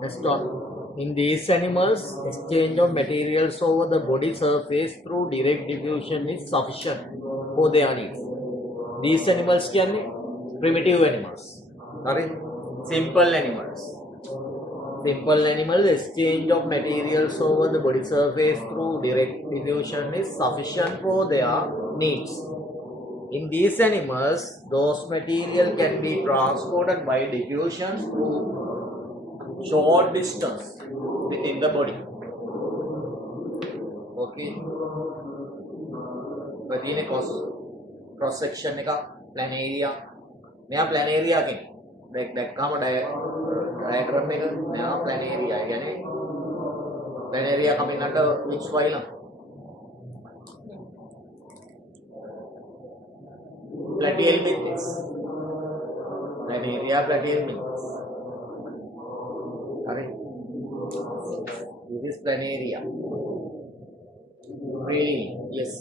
Next one. In these animals, exchange of materials over the body surface through direct diffusion is sufficient for their needs. These animals කියන්නේ primitive animals. Correct? Simple animals. Simple animals, exchange of materials over the body surface through direct diffusion is sufficient for their needs. In these animals, those material can be transported by diffusion through short distance within the body. Okay. Begini cross section එක plan area. මෙයා plan area කෙනෙක්. දැක්කම diagram එක මෙයා plan area. ඒ කියන්නේ plan area coming under which phylum? Platyhelminthes. Plan area platyhelminthes. Correct. This is plan area. Really, yes.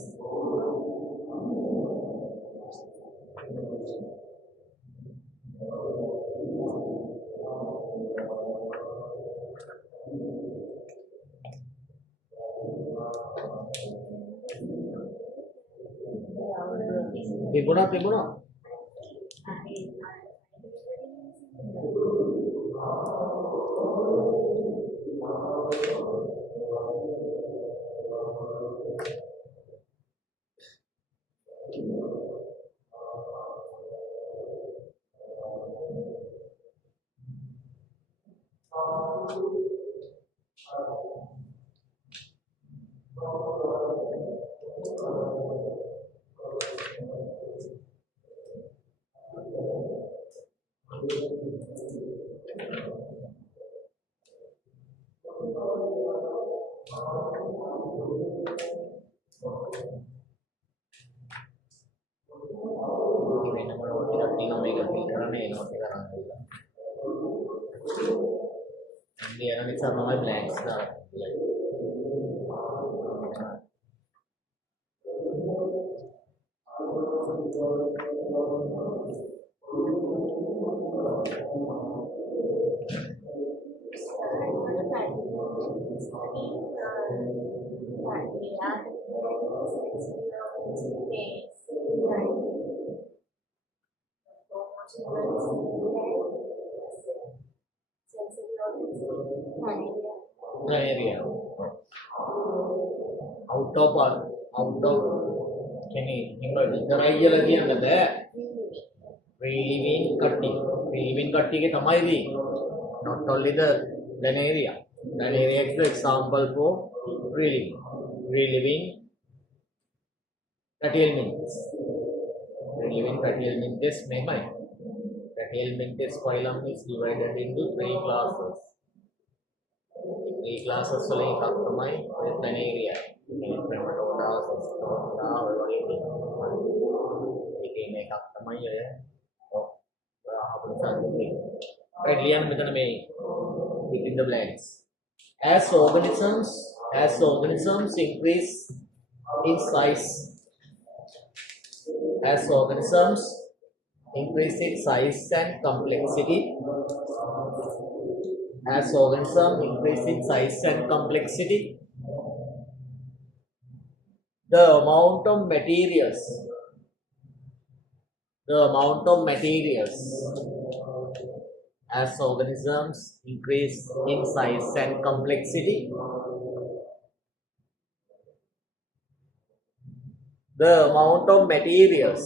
තිබුණා area. Out of කෙනෙක් ඉතරයි කියලා කියන්න බෑ. Free living කට්ටියගේ තමයිදී. Not only the plan area. Plan area is the example for free living. Free living platyhelminthes. Free living platyhelminthes මෙහෙමයි. Platyhelminthes phylum is divided into 3 classes. 3 classes වලින් එකක් තමයි plan area. Nematoda, Cestoda, ඔය වගේ දේවල්. ඒකේ මේකක් තමයි ඔය අපිට සම්පූර්ණ. right ලියන්න මෙතන මේ within the blanks. As organisms increase in size, as organisms increase in size and complexity, as organisms increase in size and complexity, the amount of materials as organisms increase in size and complexity, the amount of materials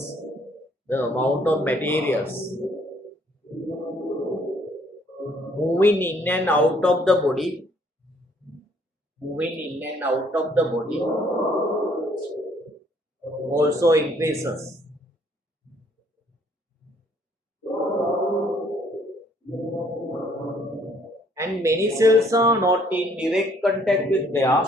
moving in and out of the body also increases. And many cells are not in direct contact with their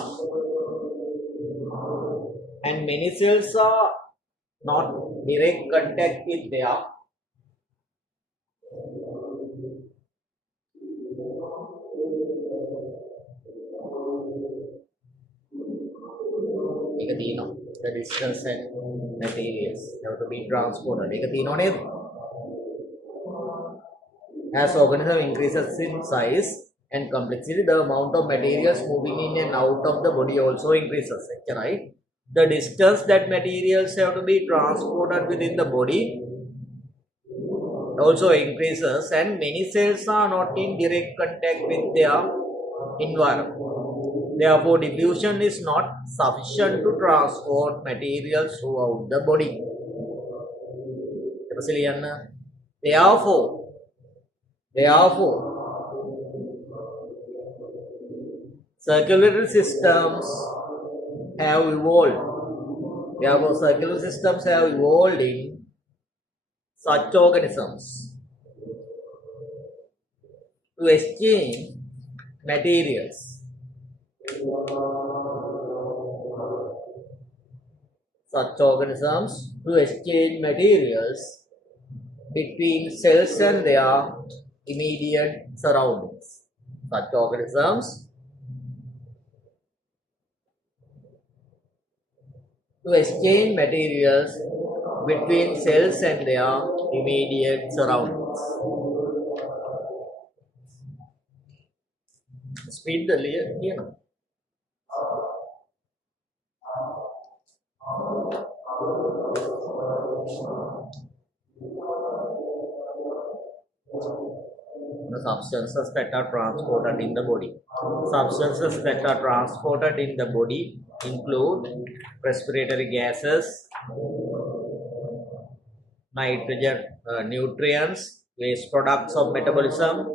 the distance and materials have to be transported. ඒක තියෙනව නේද? As organism increases in size and complexity, the amount of materials moving in and out of the body also increases. Right? The distance that materials have to be transported within the body also increases, and many cells are not in direct contact with their environment. Therefore, diffusion is not sufficient to transport materials throughout the body. Therefore, circulatory systems have evolved. Therefore, circulatory systems have evolved in such organisms to exchange materials. Such organisms to exchange materials between cells and their immediate surroundings. Such organisms to exchange materials between cells and their immediate surroundings. Speed the here. The substances that are transported in the body. Substances that are transported in the body include respiratory gases, nitrogen, nutrients, waste products of metabolism,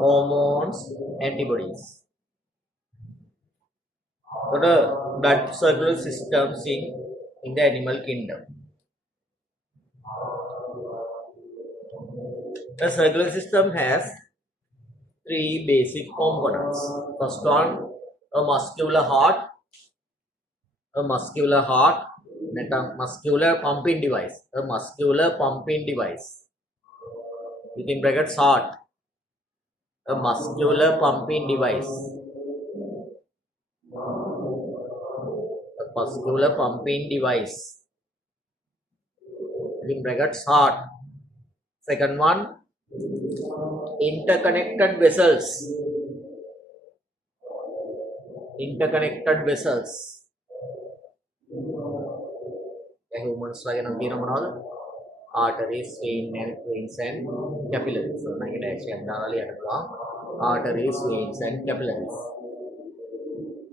hormones, antibodies. So the blood circulatory systems in the animal kingdom. The circulatory system has three basic components. First one, a muscular heart, muscular pumping device, within brackets heart, a muscular pumping device, within brackets heart. Second one, interconnected vessels. Humans වගේ නම් තියෙන මොනවද? Arteries, veins and capillaries. So නම් ඒක dash එකක් දාලා ලියන්න පුළුවන්. Arteries, veins and capillaries.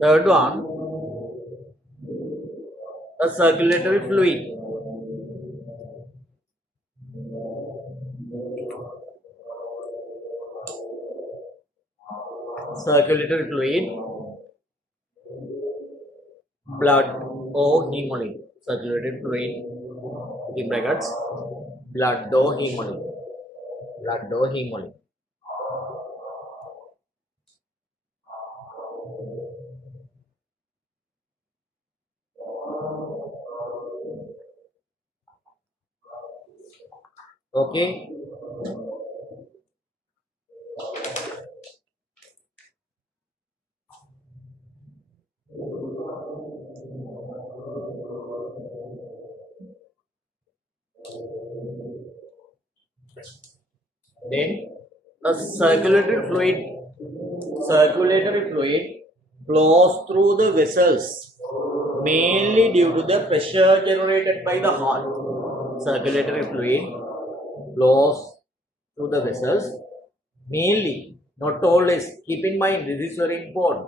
Third one, a circulatory fluid. Circulatory fluid, blood or hemolymph. Circulatory fluid, in brackets, blood or hemolymph. Okay. Then a circulatory fluid flows through the vessels mainly due to the pressure generated by the heart. Circulatory fluid flows through the vessels mainly, not always. Keep in mind, this is very important,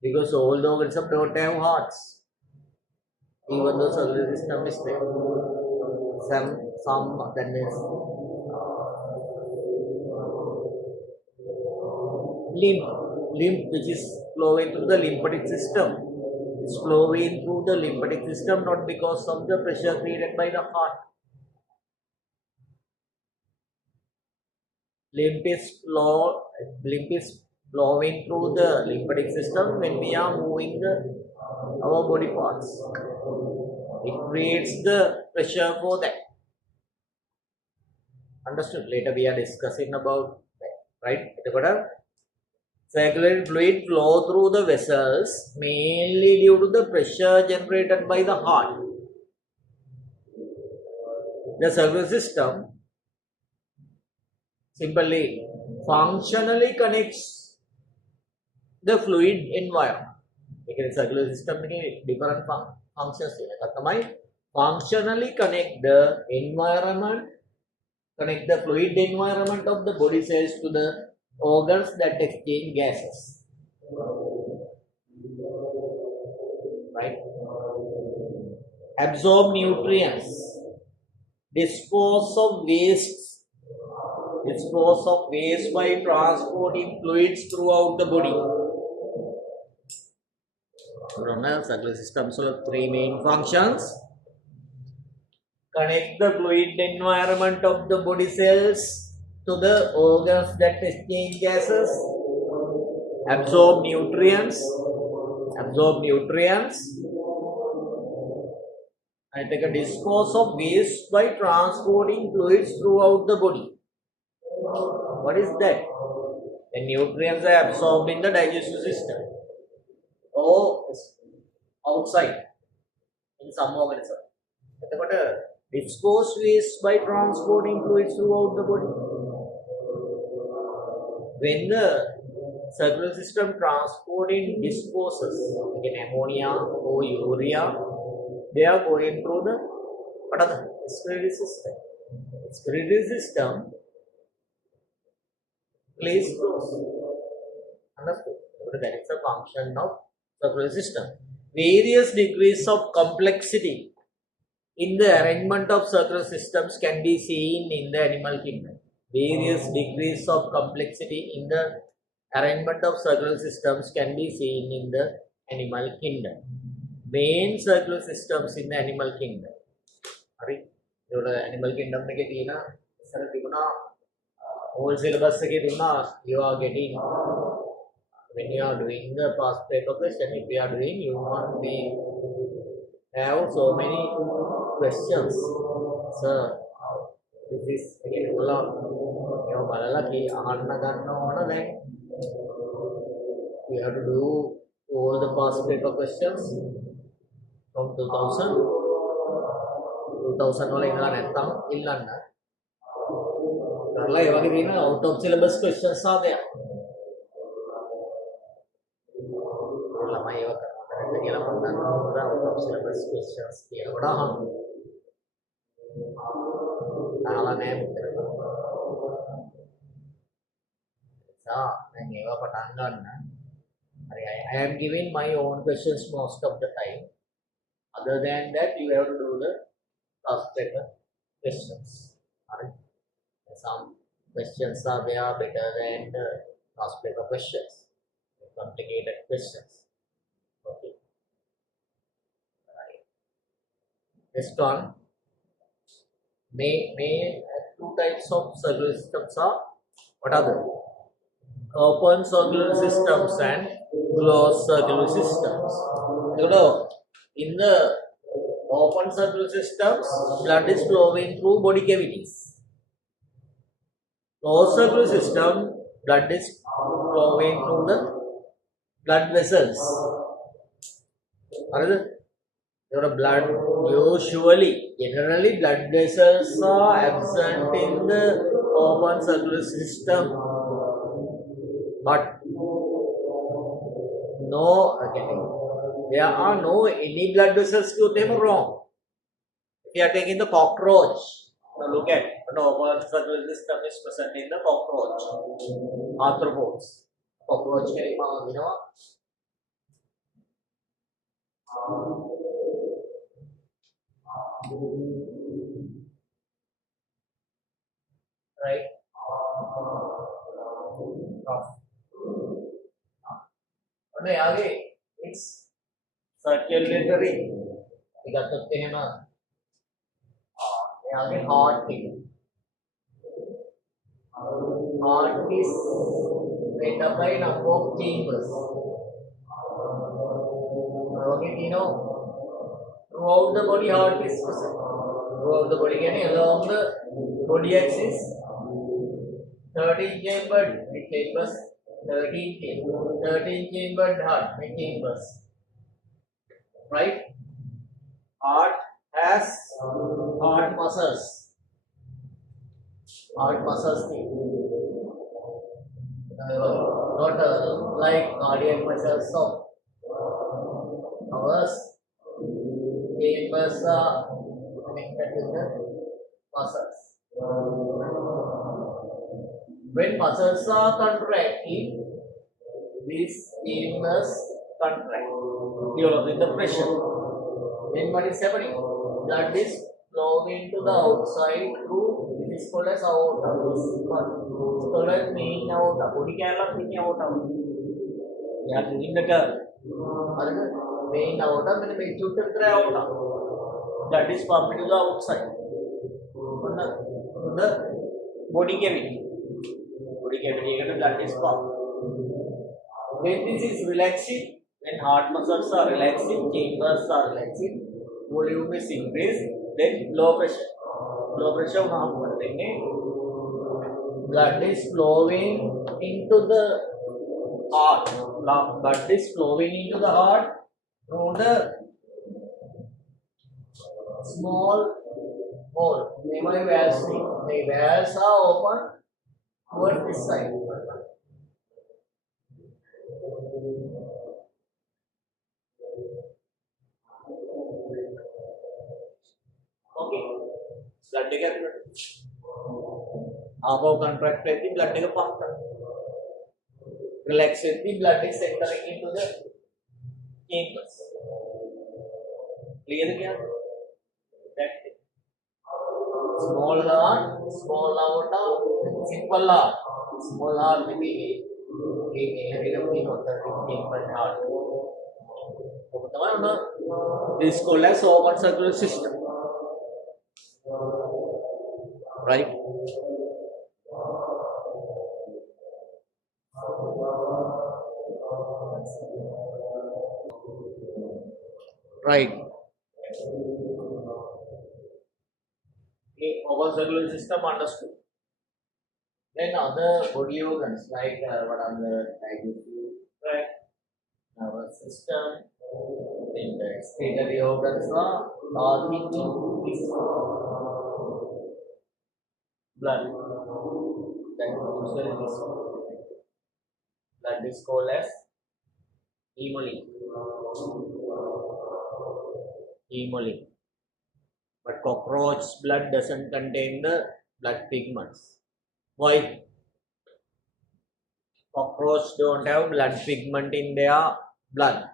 because all the organisms don't have hearts, even though circulatory system is there. Some that means lymph which is flowing through the lymphatic system. It's flowing through the lymphatic system not because of the pressure created by the heart. Lymph is flowing through the lymphatic system when we are moving our body parts. It creates the pressure for that. Understood? Later we are discussing about that, right? Circulatory fluid flow through the vessels mainly due to the pressure generated by the heart. The circulatory system simply functionally connects the fluid environment. The circulatory system has different functions. Functionally connect the environment, connect the fluid environment of the body cells to the organs that exchange gases. Right? Absorb nutrients, dispose of waste by transporting fluids throughout the body. The circulatory system has three main functions. Connect the fluid environment of the body cells to the organs that exchange gases. Absorb nutrients. And take a dispose of waste by transporting fluids throughout the body. What is that? The nutrients are absorbed in the digestive system or outside in some organism. Dispose waste by transporting fluids throughout the body. When the circulatory system transporting disposes, like ammonia or urea, they are going through the excretory system. Excretory system plays those. Understood? That is a function of circulatory system. Various degrees of complexity in the arrangement of circulatory systems can be seen in the animal kingdom. Various degrees of complexity in the arrangement of circulatory systems can be seen in the animal kingdom. Main circulatory systems in the animal kingdom. Animal kingdom whole syllabus you are getting when you are doing the past paper question. If you are doing, you want me have so many questions. So this is again you have to do all the past paper questions from 2000 වල ඉඳලා නැත්තම් ඉල්ලන්න. කරලා ඒ වගේ තියෙන out of syllabus questions are there. ළමයි ඒව කරන්න කියලා මම දන්නවා out of syllabus questions කියනකොට අහන්න. අහලා නැහැ උත්තර. දැන් ඒවා පටන් ගන්න. හරි I am giving my own questions most of the time. Other than that, you have to do the past paper questions. Right? Some questions are there better than the past paper questions. Complicated questions. Okay. Right. Next one. Two types of circulatory systems are what are they? Open circulatory systems and closed circulatory systems. In the open circulatory systems, blood is flowing through body cavities. Closed circulatory system, blood is flowing through the blood vessels. Blood generally blood vessels are absent in the open circulatory system, but there are no any blood vessels to them wrong. If you are taking the cockroach, now look at the open circulatory system is present in the cockroach, arthropods. Cockroach right? It's circulatory. We got the same heart thing. Heart is made up by number of chambers. Throughout the body, heart is present. Throughout the body, along the body axis, 13 chambered chambers 13 chambered heart, chambers. Right? Heart has heart muscles. Heart muscles not like cardiac muscles of ours. Chambers are connected to the muscles. When muscles are contracting, these chambers contract, developing the pressure. Then what is happening? Blood is flowing to the outside through, this is called as aorta. This is called as main aorta. Body carla main aorta. You have to in the curve. Main aorta, then main jugular aorta. Blood is pumped to the outside. The body cavity. Body cavity, blood is pumped. When this is relaxing, when heart muscles are relaxing, chambers are relaxing, volume is increased, then low pressure. Low pressure blood is flowing into the heart. Blood is flowing into the heart through the small hole. My valves are open towards this side. Okay. Blood above contract blood pump. Relax blood is entering into the chambers. Clear? That's it. Small aorta, simple heart. Small heart may be heart. This is called as open circular system. Right? Right. Okay, open circular system understood. Then other body organs like what are the digestive tract, nervous system, then the excretory organs are thinking this blood. That usually this blood is called as hemolymph. Hemolymph. But cockroach blood doesn't contain the blood pigments. Why? Cockroach don't have blood pigment in their blood.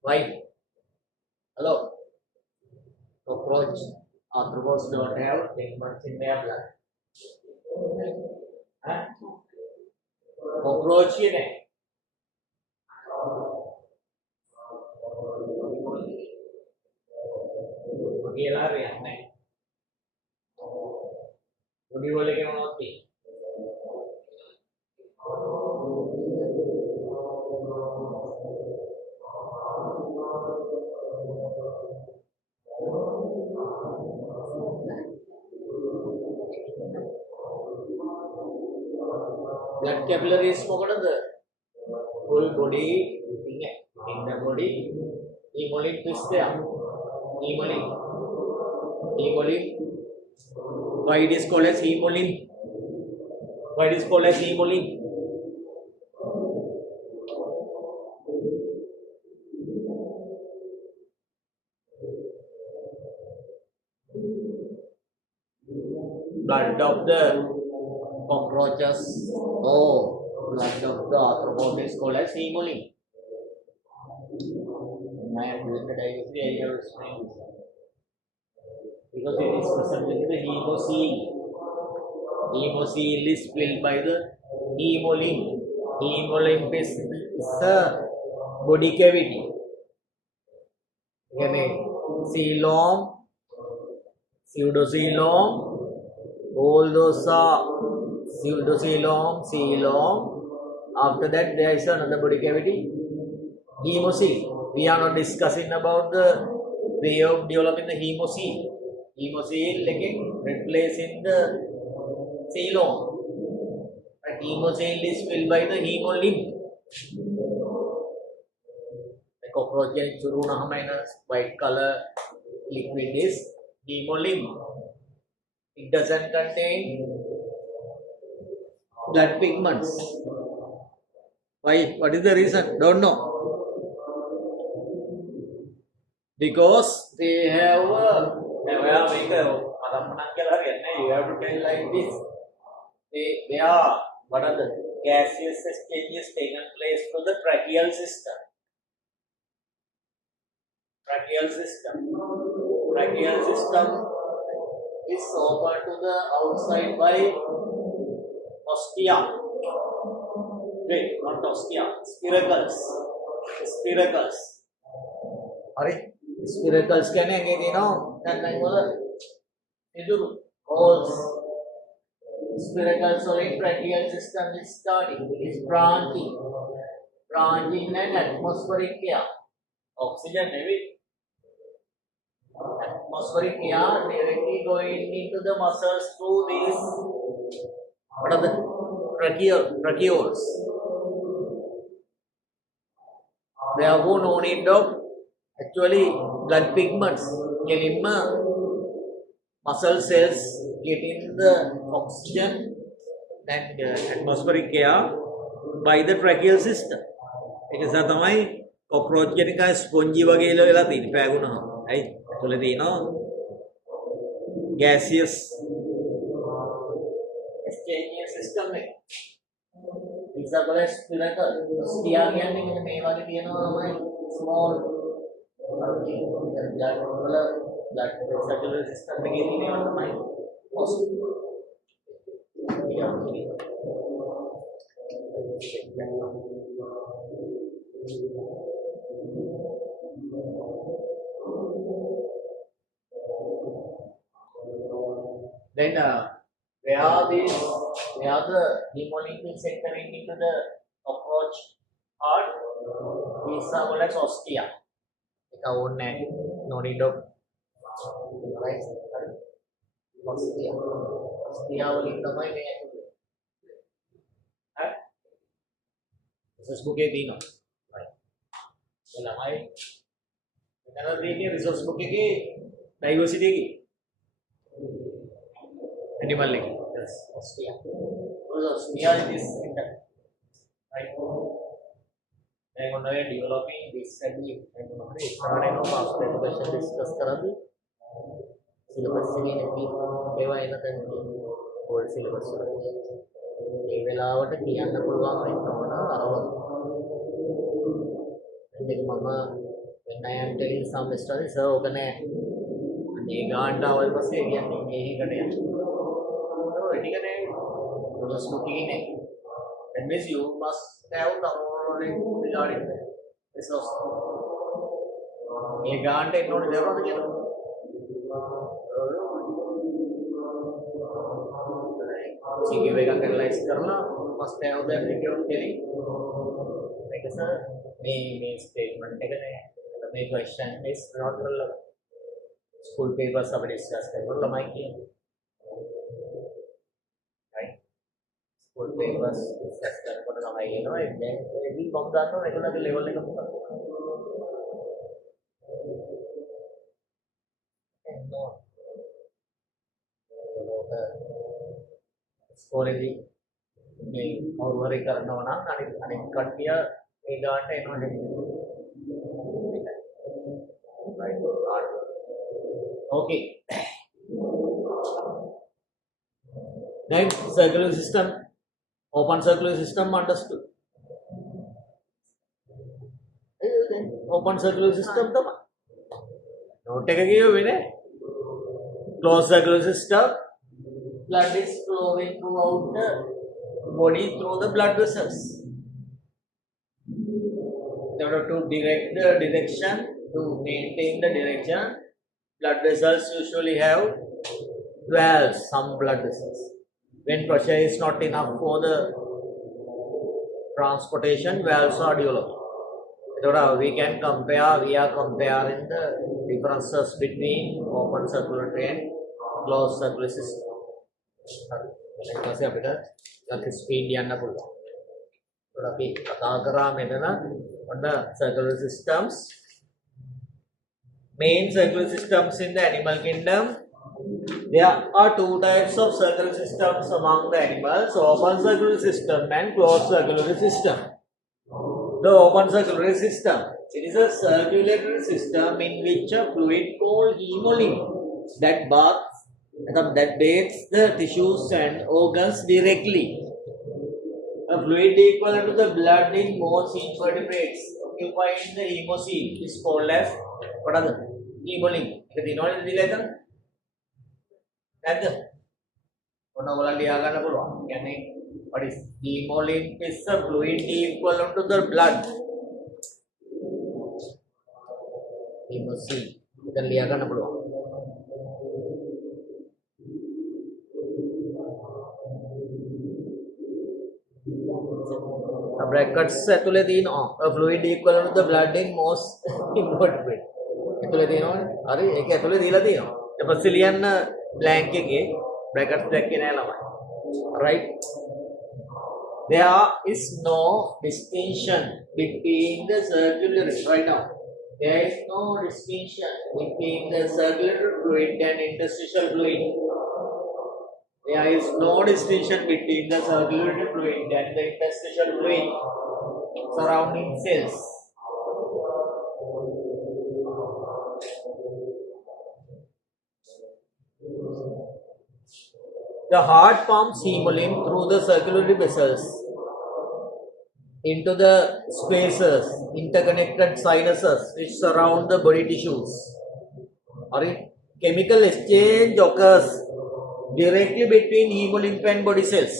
Why? Hello? Cockroach, arthropods don't have pigments in their blood. Huh? Cockroach in it. Blood capillaries the full body in the body. Hemolymph is there. Hemolymph. Why it is called as hemolymph? Why it is called as hemolymph? Blood of the cockroaches. Oh, blood of the arthropods is called as hemolymph. I am doing the digestive area of spring because it is present in the hemocoel. Hemocoel is filled by the hemolymph. Hemolymph is the body cavity. Coelom, pseudocoelom, all those are pseudocoelom, coelom. After that, there is another body cavity, hemocoel. We are not discussing about the way of developing the hemocoel. Hemocoel again replacing the coelom. But hemocoel is filled by the hemolymph. The cockroach getting churuna minus white color liquid is hemolymph. It doesn't contain blood pigments. Why? What is the reason? Don't know. Because they have you have to tell like this. They are, what are the gaseous exchanges taken place through the tracheal system. Tracheal system is open to the outside by ostia. Wait, not ostia, spiracles. Alright, spiracles can holes. Spiracles or in tracheal system is starting. It is branching and atmospheric air. Oxygen maybe. Atmospheric air directly going into the muscles through these, what are the tracheoles. Therefore, no need of actually blood pigments. Muscle cells getting the oxygen and atmospheric air by the tracheal system. It is a cockroach getting a spongy bagelo latin paguna. Gaseous exchange system. These are called spiracle. Small blood circular system beginning on the mind. Then where the hemolymph entering into the approach heart, these are called as ostia. No need of ostia. Ostia will in the mind. This is book Dino. Right. Another thing resource book diversity. Animal link. Yes, ostia. Ostia is right. I'm going to developing this study. I'm going to question discuss karadi. Syllabus ini nanti dewa ini kan old syllabus. Ini වෙලාවට කියන්න පුළුවන් වෙන්න ඕන අරව. ඉතින් මම when I am telling some stories so ඔක නෑ. අනේ ගාන්ට අවල් පස්සේ කියන්නේ මේකට යන්න. ඒක ටික නෑ. rules book එකේ නෑ. That means you must have knowledge regarding this also. මේ ගාන්ට එන්න ඕනේ දෙවරද කියලා. CQ එක analyze කරලා must have that record theory. මේක සර් මේ statement එක නෑ. මේ question is not relevant. School papers අපි discuss කරනවා ළමයි කියන්නේ. Right? School papers discuss කරනකොට ළමයි කියනවා දැන් එදී මම දන්නවා regular level එක මොකක්ද. ස්කෝරේදී මේ අවුරුවරේ කරනවා නම් අනිත් කට්ටිය ඒ ගානට එනවා නේද? Right. Okay. Then circular system, open circular system understood. Open circular system තමයි. Note එක කියුවේ නේ. Closed circular system, blood is flowing throughout the body through the blood vessels. In order to direct the direction, to maintain the direction, blood vessels usually have valves, some blood vessels. When pressure is not enough for the transportation, valves are developed. So we can compare, we are comparing the differences between open circulatory and closed circulatory system. ඊට පස්සේ අපිට ටිකක් speed යන්න පුළුවන්. ඒකට අපි කතා කරා මෙතන ඔන්න circulatory systems. Main circulatory systems in the animal kingdom. There are two types of circulatory systems among the animals: open circulatory system and closed circulatory system. The open circulatory system, it is a circulatory system in which a fluid called hemolymph that bathes the tissues and organs directly. A fluid equivalent to the blood in most invertebrates occupying the hemocoel is called as what are the hemolymph. ඒක දිනවලද දීලා එතන? නැද්ද? ඔන්න ඔයාලා ලියා ගන්න පුළුවන්. කියන්නේ what is hemolymph is a fluid equivalent to the blood. hemocoel. ඒක ලියා ගන්න පුළුවන්. brackets ඇතුලේ තියෙනවා a fluid equivalent to the blood in most invertebrates. ඇතුලේ තියෙනවනේ. හරි ඒක ඇතුලේ දීලා තියෙනවා. ඊට පස්සේ ලියන්න blank එකේ brackets දැක්කේ නෑ ළමයි. Right? There is no distinction between the circulatory right now. There is no distinction between the circulatory fluid and interstitial fluid. There is no distinction between the circulatory fluid and the interstitial fluid surrounding cells. The heart pumps hemolymph through the circulatory vessels into the spaces, interconnected sinuses which surround the body tissues. Chemical exchange occurs directly between hemolymph and body cells.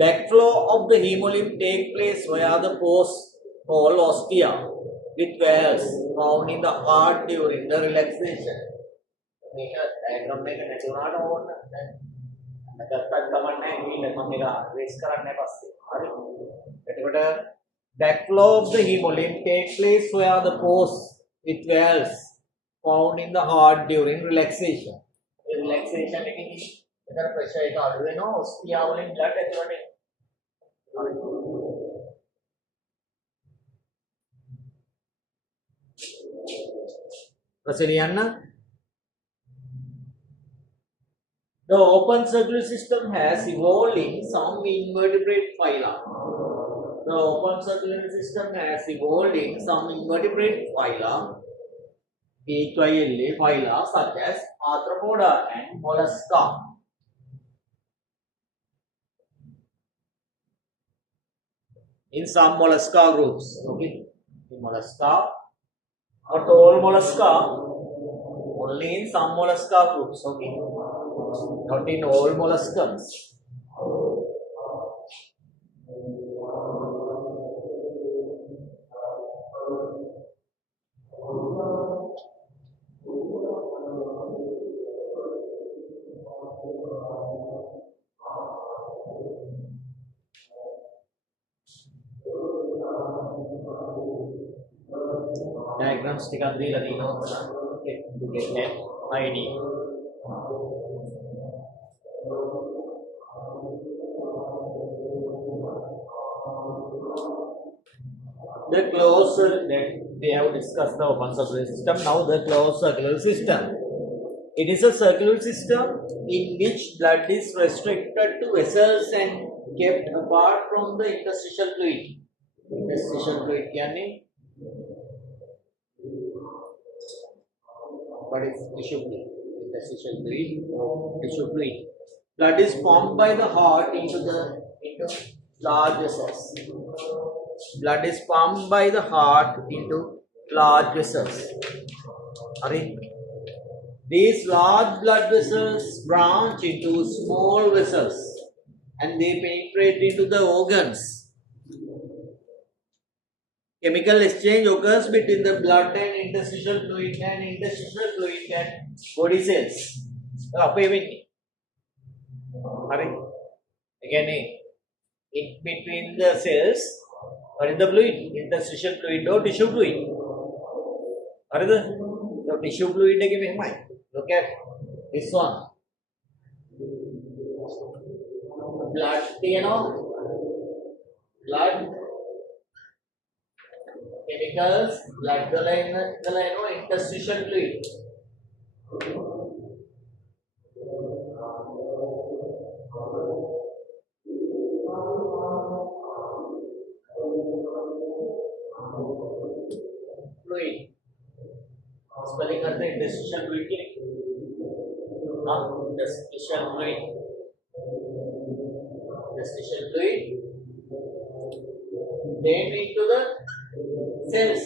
Backflow of the hemolymph takes place via the pores called ostia with valves found in the heart during the relaxation. මේක diagram එක නැති වුණාට ඕන දැන් නැගත්තත් කමන්නේ නැහැ මම මේක රේස් කරන්න පස්සේ හරි එතකොට backflow of the hemolymph takes place via the pores with valves found in the heart during relaxation. relaxation එකේදී එතන ප්‍රෙෂර් එක අඩු වෙනවා ඔස්ටියා වලින් බ්ලඩ් ඇතුළට එනවා. The open circulatory system has evolved in some invertebrate phyla. The open circulatory system has evolved in some invertebrate phyla, phyla such as Arthropoda and Mollusca. In some Mollusca groups, okay, in Mollusca, not all Mollusca, only in some Mollusca groups, okay. Not in all molluscans. Diagrams ටිකක් දීලා තියෙනවා to get an idea. The closed, they have discussed the open circulatory system. Now the closed circulatory system. It is a circulatory system in which blood is restricted to vessels and kept apart from the interstitial fluid. Interstitial fluid यानी what is tissue fluid? Interstitial fluid, tissue fluid. Blood is pumped by the heart into large vessels. Blood is pumped by the heart into large vessels. These large blood vessels branch into small vessels and they penetrate into the organs. Chemical exchange occurs between the blood and interstitial fluid and interstitial fluid and body cells. Again, in between the cells What is the fluid? Interstitial fluid or tissue fluid? What is the tissue fluid? Look at this one. Blood, blood, chemicals, blood, interstitial fluid. Fluid. Spelling करते हैं interstitial fluid की interstitial fluid. Interstitial fluid. Then into the cells.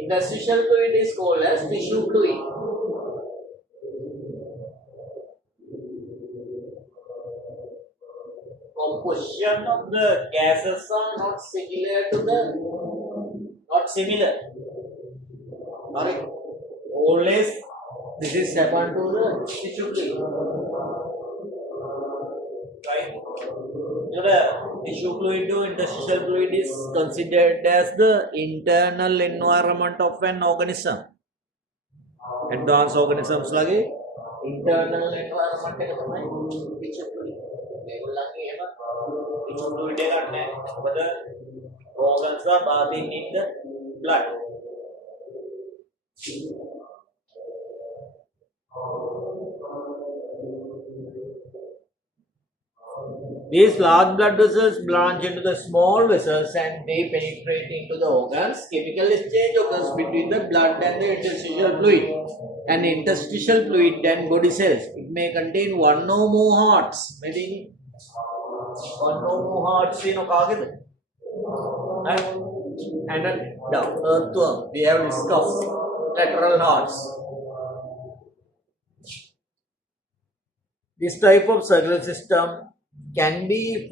Interstitial fluid is called as tissue fluid. Composition of the gases are not similar to the Alright. Always this is happened to the tissue fluid. Right? So the tissue fluid to interstitial fluid is considered as the internal environment of an organism. Advanced organisms lagi internal environment එක තමයි tissue fluid. මේගොල්ලන්ගේ එහෙම tissue fluid එකක් නැහැ. මොකද organs are bathing in the blood. These large blood vessels branch into the small vessels and they penetrate into the organs. Chemical exchange occurs between the blood and the interstitial fluid. And interstitial fluid and body cells. It may contain one or more hearts. Maybe one or more hearts in a carcass. And the earthworm. We have discussed lateral hearts. This type of circular system can be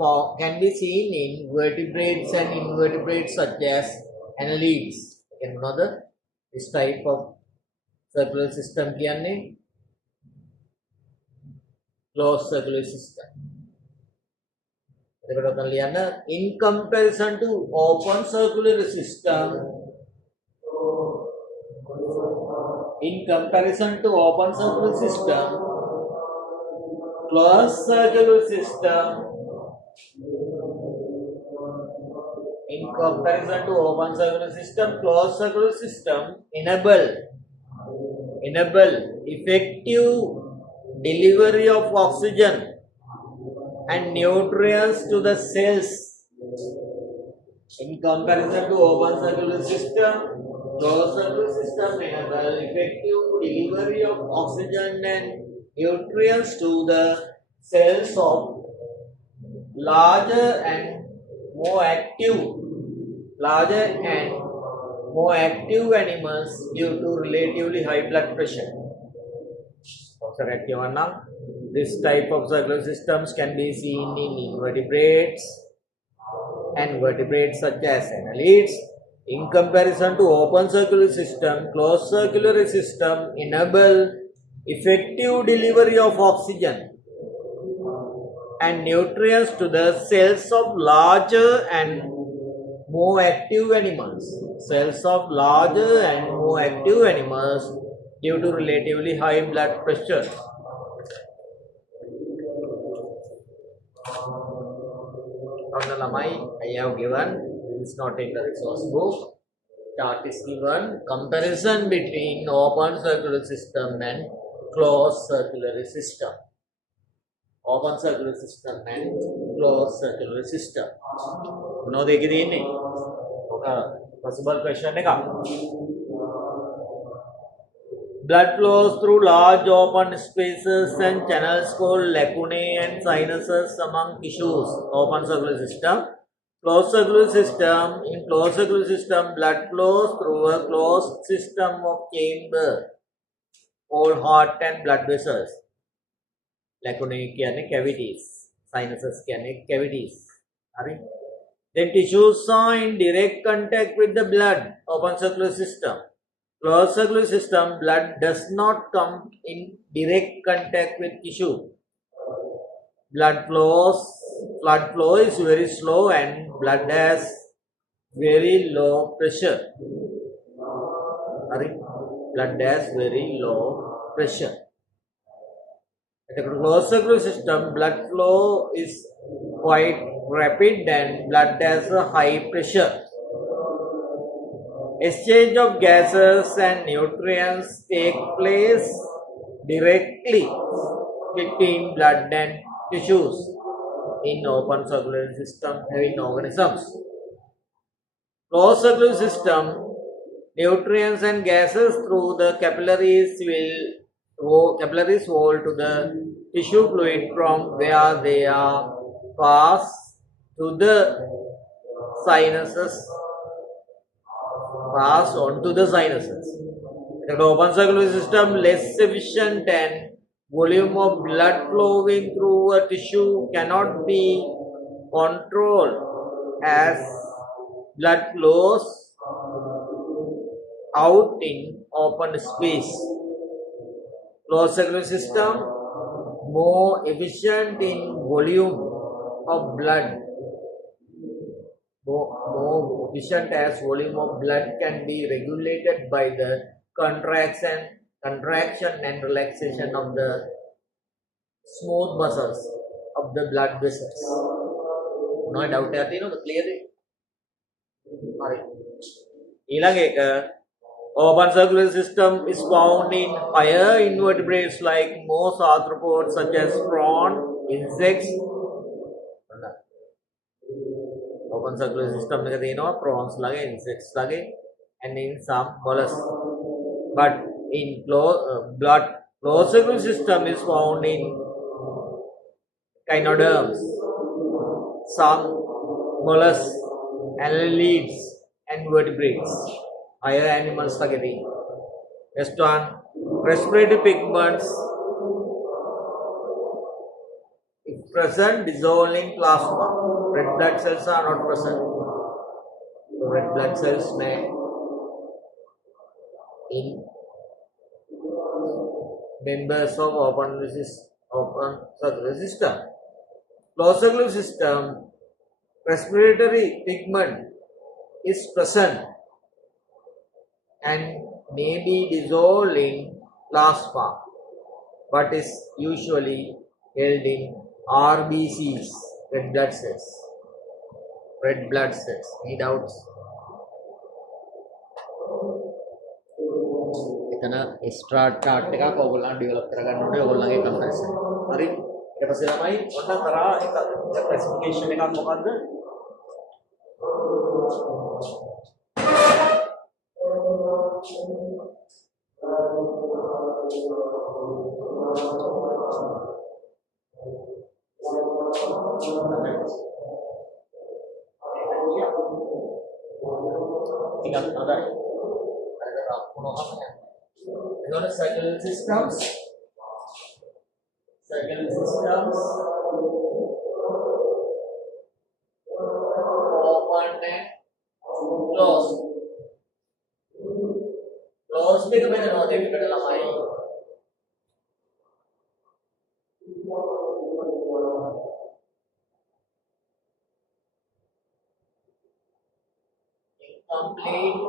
seen in vertebrates and invertebrates such as annelids. Again, another this type of circular system කියන්නේ closed circular system. In comparison to open circular system, closed circular system, in comparison to open circular system, closed circular system enable effective delivery of oxygen and nutrients to the cells. In comparison to open circular system, closed circular system enable effective delivery of oxygen and nutrients to the cells of larger and more active animals due to relatively high blood pressure. This type of circular systems can be seen in invertebrates and vertebrates such as annelids. In comparison to open circular system, closed circular system enable effective delivery of oxygen and nutrients to the cells of larger and more active animals. Cells of larger and more active animals due to relatively high blood pressure. From the Lamai, I have given, this is not in the resource book. Chart is given, comparison between open circular system and closed circular system. Open circular system and closed circular system. No, they get in it. Okay, possible question. Blood flows through large open spaces and channels called lacunae and sinuses among tissues. Open circular system. Closed circular system. In closed circular system, blood flows through a closed system of chamber called heart and blood vessels. Lacunae කියන්නේ cavities. Sinuses කියන්නේ cavities. Then tissues are in direct contact with the blood. Open circular system. Closed circular system, blood does not come in direct contact with tissue. Blood flows blood flow is very slow and blood has very low pressure. Blood has very low pressure. In the closed circulatory system, blood flow is quite rapid and blood has a high pressure. Exchange of gases and nutrients take place directly between blood and tissues in open circulatory system having organisms. Closed circulatory system, nutrients and gases through the capillaries wall to the tissue fluid from where they are passed to the sinuses, pass on to the sinuses. In the open circulatory system, less efficient and volume of blood flowing through a tissue cannot be controlled as blood flows out in open space. Closed circulatory system, more efficient in volume of blood, more efficient as volume of blood can be regulated by the contraction and relaxation of the smooth muscles of the blood vessels. No doubt आती है ना clear है. ඊළඟ එක open circulatory system is found in higher invertebrates like most arthropods such as prawn, insects. Open circulatory system එක තියෙනවා prawns ලගේ, insects ලගේ and in some mollusks. But in closed circulatory system is found in echinoderms, some mollusks, annelids and vertebrates. Higher animals लगे थी. Next one, respiratory pigments if present dissolved in plasma. Red blood cells are not present. So red blood cells may in members of open circulatory system. Closed circulatory system, respiratory pigment is present and may be dissolved in plasma, but is usually held in RBCs, red blood cells. Red blood cells. Any doubts? එතන extra chart එකක් ඔයගොල්ලන් develop කරගන්න ඕනේ ඔයගොල්ලන්ගේ comparison. හරි. ඊට පස්සේ ළමයි ඔන්න කරා එක specification එකක් මොකද්ද? ටිකක් හොඳයි. Circulatory systems, open and closed. Closed එක බෙදනවා දෙකකට ළමයි. Incomplete.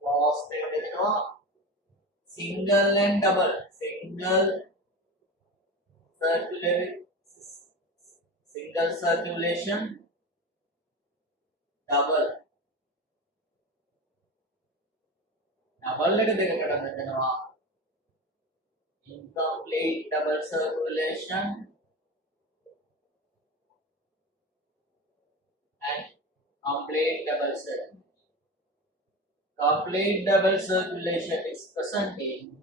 Closed එක බෙදනවා. Single and double. Single circulation, double එක දෙකකට බෙදනවා. Incomplete double circulation and complete double circulation. Complete double circulation is present in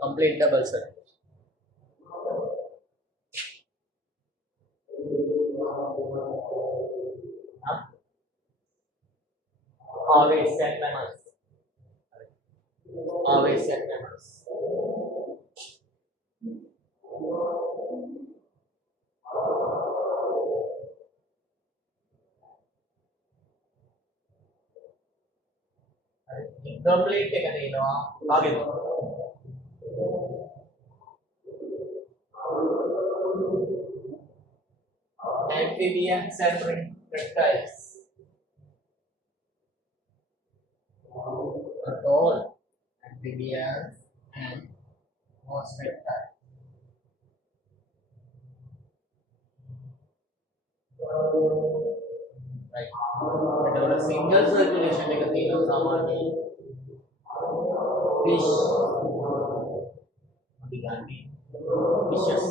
complete double circulation. Always set mammals. incomplete එක තියෙනවා කාගෙද amphibians and reptiles not all amphibians and most reptiles right එතකොට single circulation එක තියෙනවා සාමාන්‍යයෙන් fish අපි ගන්නේ fishes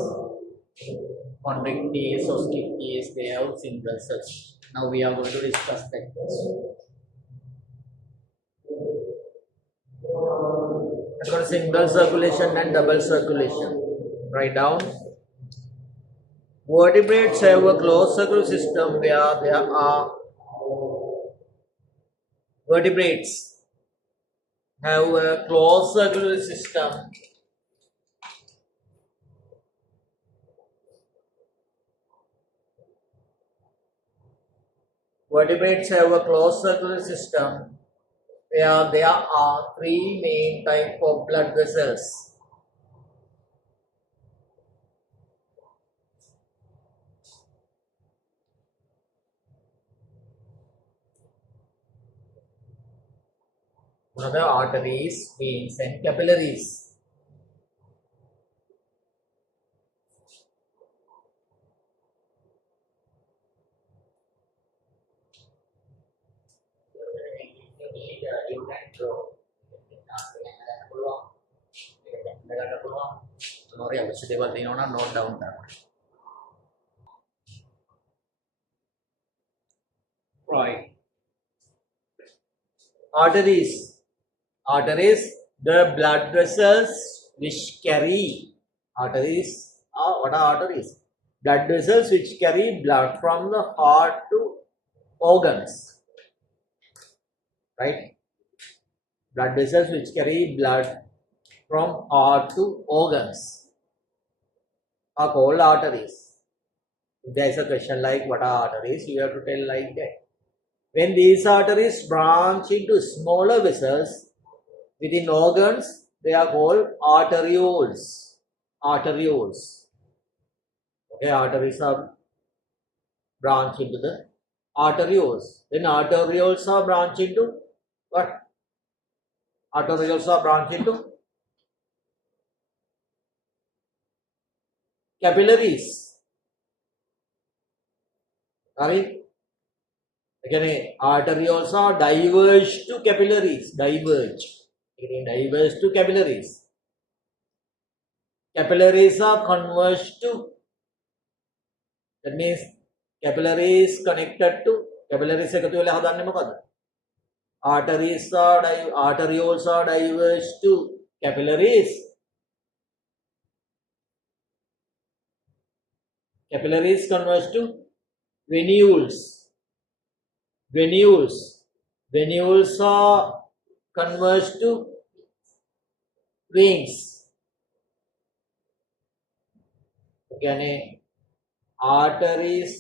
convictees or stickies they have single circulation now we are going to discuss that eතකොට single circulation and double circulation write down vertebrates have a closed circular system where there are vertebrates have a closed circular system vertebrates have a closed circular system where there are three main types of blood vessels. One of the arteries, veins and capillaries. You can draw. Sorry, I wish they were note down that. Right. Arteries. Arteries, the blood vessels which carry arteries. What are arteries? Blood vessels which carry blood from the heart to organs. Right? Blood vessels which carry blood from heart to organs are called arteries. If there is a question like what are arteries, you have to tell like that. When these arteries branch into smaller vessels within organs, they are called arterioles. Arterioles. Okay, arteries are branch into the arterioles. Then arterioles are branch into what? Arterioles are branch into capillaries. Sorry. Again, arterioles are diverge to capillaries. Diverge. Again, diverge to capillaries. Capillaries are converged to. That means capillaries connected to capillaries එකතු වෙලා හදන්නේ මොකද? Arterioles are diverge to capillaries. Capillaries converge to venules. Venules are converged to veins. කියන්නේ arteries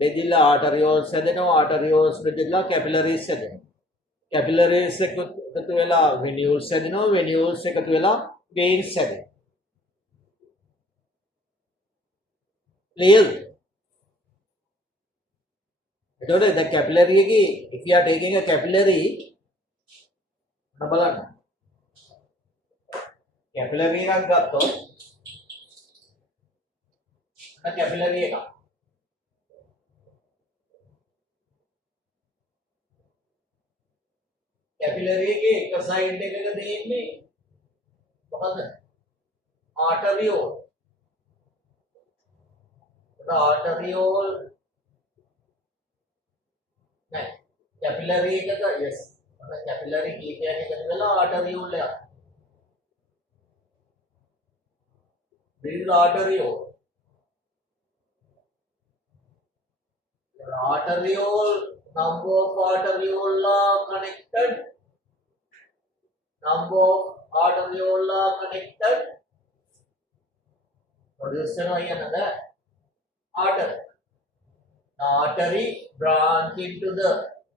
බෙදිලා arterioles හැදෙනවා arterioles බෙදිලා capillaries හැදෙනවා capillaries එකතු වෙලා venules හැදෙනවා venules එකතු වෙලා veins හැදෙනවා clear එතකොට the capillary එකේ if you are taking a capillary බලන්න capillary එකක් ගත්තොත් capillary එක capillary එකේ එක side එකක තියෙන්නේ මොකද arteriole arteriole නෑ capillary එකක yes capillary කීපයක් එකතු වෙලා arteriole එකක් this is arteriole arteriole number of arteriole are connected produce another artery artery branch into the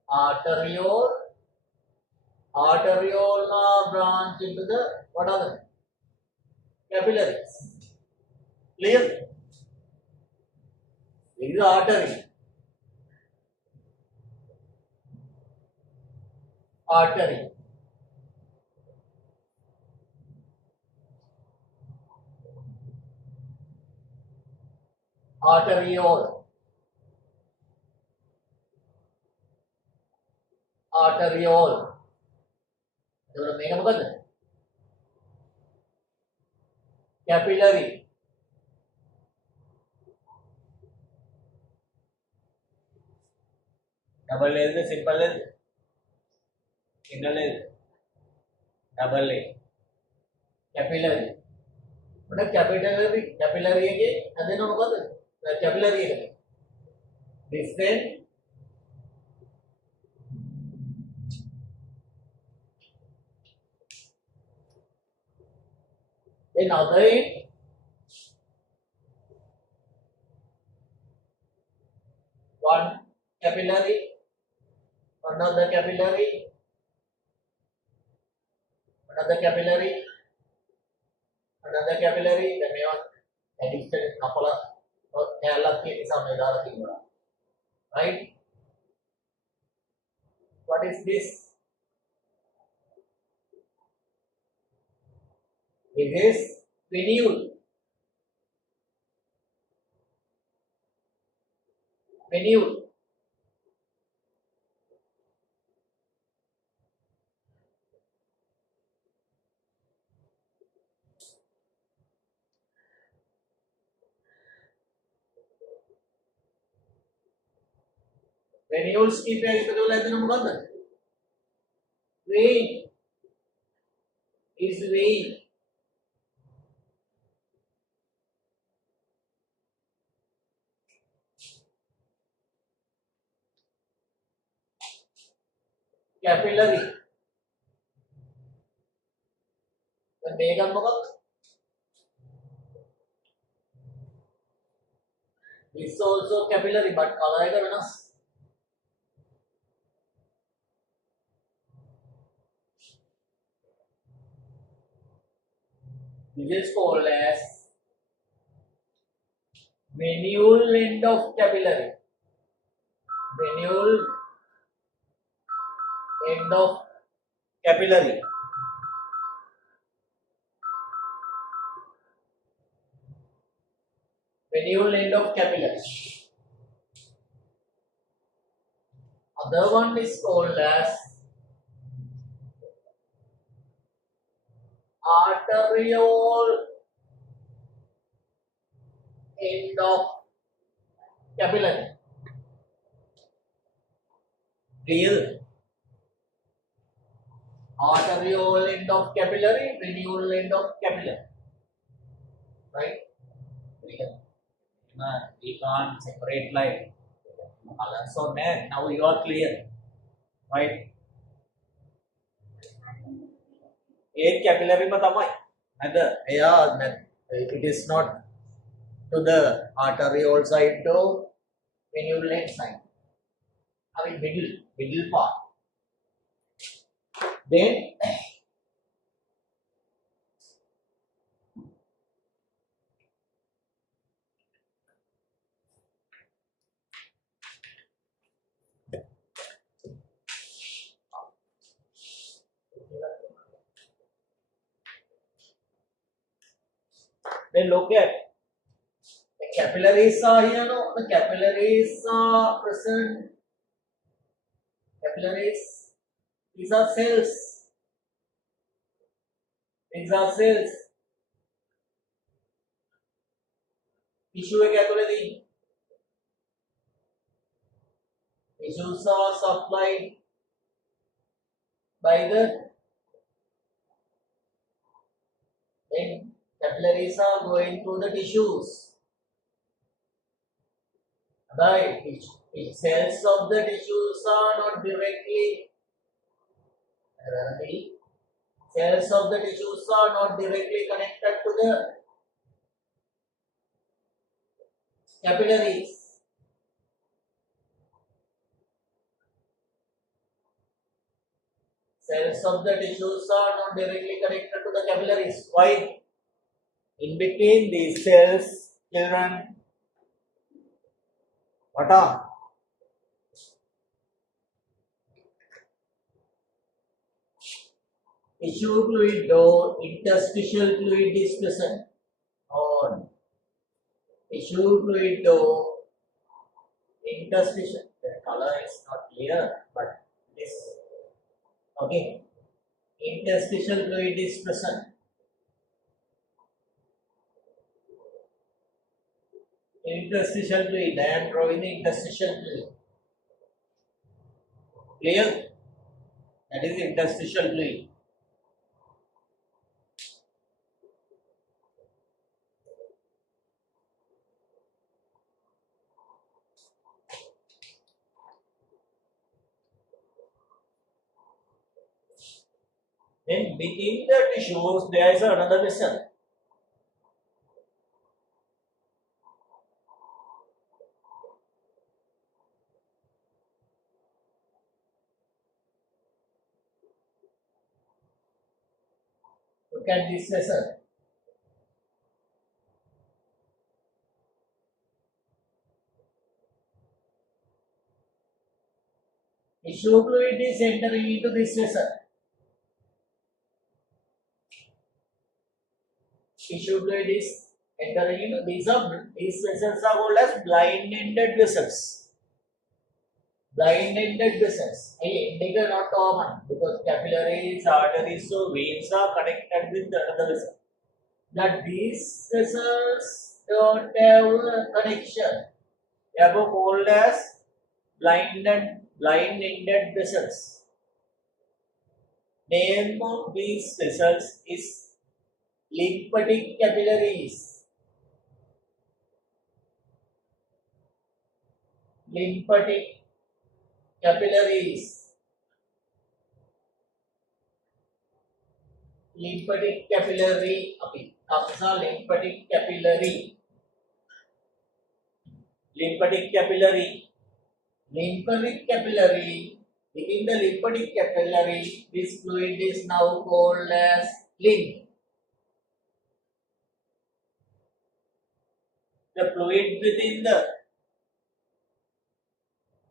arteriole Arterioles branch into the what are the capillaries. Clear? This is artery. Artery. Arteriole. Arteriole. Capillary. Double L, simple L, single L, double A. Capillary. What a capillary? Capillary again, and then on what? Capillary again. This then. Then other end. One capillary, another capillary, another capillary, another capillary, then we have addition couple of right? What is this? This is venule. Venule. Venules की पे इस पे लेते हैं हम कहते हैं vein is vein. Capillary. Then මේක මොකක්ද? This also capillary but color එක වෙනස්. This is called as venule end of capillary. Venule end of capillary. Venule end of capillary. Other one is called as arteriole end of capillary. Real. Arteriole end of capillary, venule end of capillary. Right? We can't separate like so now you are clear. Right? एक capillary में තමයි it is not to the arteriole side to venule side. I mean middle part. Then look at the capillaries are here. No, the capillaries are present. Capillaries. These are cells. These are cells. Tissue है क्या तोले दी? Tissues are supplied by the then capillaries are going through the tissues. Right. Cells of the tissues are not directly. Cells of the tissues are not directly connected to the capillaries. cells of the tissues are not directly connected to the capillaries. Why? In between these cells, children, what are? Tissue fluid or interstitial fluid is present on tissue fluid or interstitial. The color is not clear, but this okay. Interstitial fluid is present. Interstitial fluid. I am drawing the interstitial fluid. Clear? That is interstitial fluid. Then within the tissues there is another vessel. Look at this vessel. Tissue fluid is entering into this vessel. Tissue fluid is entering into these vessels are called as blind-ended vessels. Blind-ended vessels. Indigo not common because capillaries, arteries, so veins are connected with the other vessel. That these vessels don't have a connection. They are called as blind-ended vessels. Name of these vessels is lymphatic capillaries. Lymphatic capillaries. Lymphatic capillary. Lymphatic capillary. Lymphatic capillary. Lymphatic capillary. Within the lymphatic capillary, this fluid is now called as lymph. The fluid within the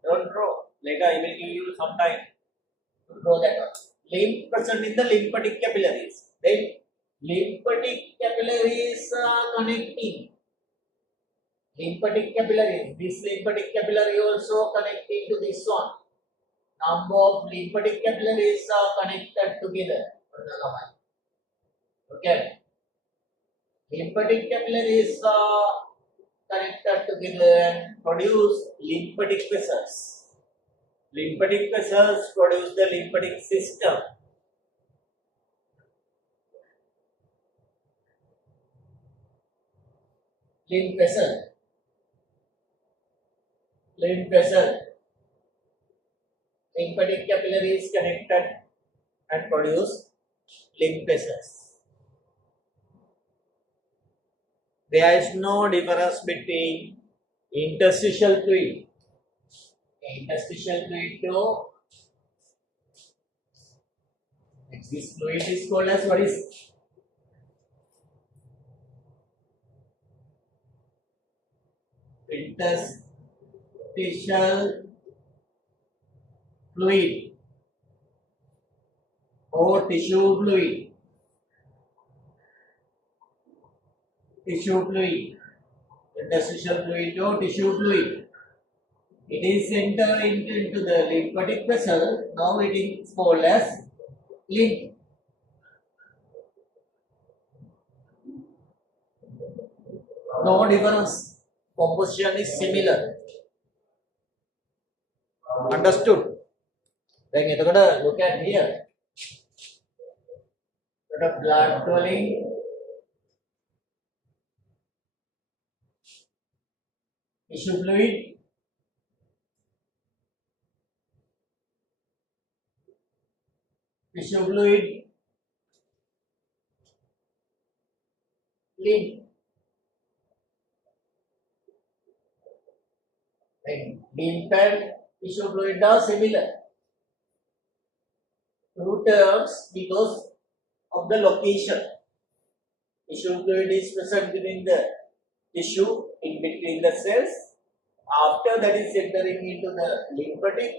don't draw. Later I will give you some time to draw that one. Lymph present in the lymphatic capillaries. Then lymphatic capillaries are connecting. Lymphatic capillaries. This lymphatic capillary also connecting to this one. Number of lymphatic capillaries are connected together. Okay. Lymphatic capillaries are connected together and produce lymphatic vessels. Lymphatic vessels produce the lymphatic system. Lymph vessel. Lymph vessel. Lymphatic capillaries connected and produce lymph vessels. There is no difference between interstitial fluid. Interstitial fluid to this fluid is called as what is interstitial fluid or tissue fluid. Tissue fluid. Interstitial fluid or tissue fluid. It is entered into the lymphatic vessel. Now it is called as lymph. No difference. Composition is similar. Understood? Then you gotta look at here. Got a blood flowing. Tissue fluid. Tissue fluid. Lymph. Lymph and tissue fluid are similar. two terms because of the location. Tissue fluid is present within the tissue, in between the cells. After that is entering into the lymphatic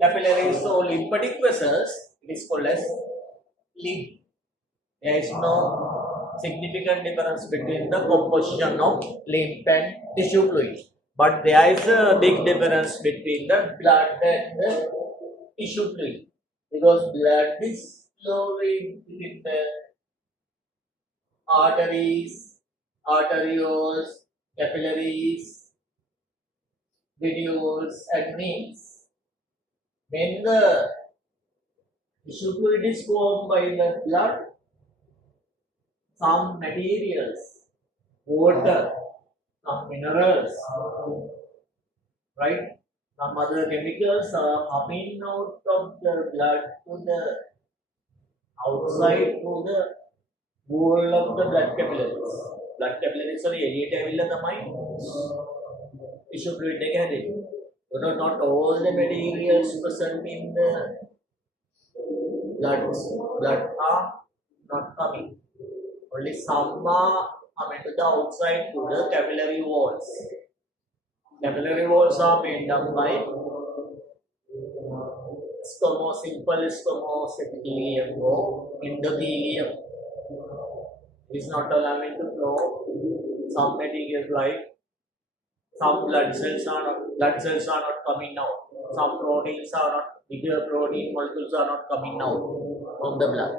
capillaries or lymphatic vessels, it is called as lymph. There is no significant difference between the composition of lymph and tissue fluid. But there is a big difference between the blood and the tissue fluid. Because blood is flowing within the arteries, arterioles, capillaries, venules and veins. When the tissue fluid is formed by the blood, some materials, water, some minerals, right? Some other chemicals are coming out of the blood to the outside to the wall of the blood capillaries. Blood capillaries are එළියට ඇවිල්ලා තමයි tissue fluid එක හැදෙන්නේ. So not all the materials present in the blood are not coming. Only some are coming to the outside to the capillary walls. Capillary walls are made up by simple squamous epithelium or endothelium. It is not allowing to flow. Some materials like some blood cells are not coming out. Some proteins are not, bigger protein molecules are not coming out from the blood.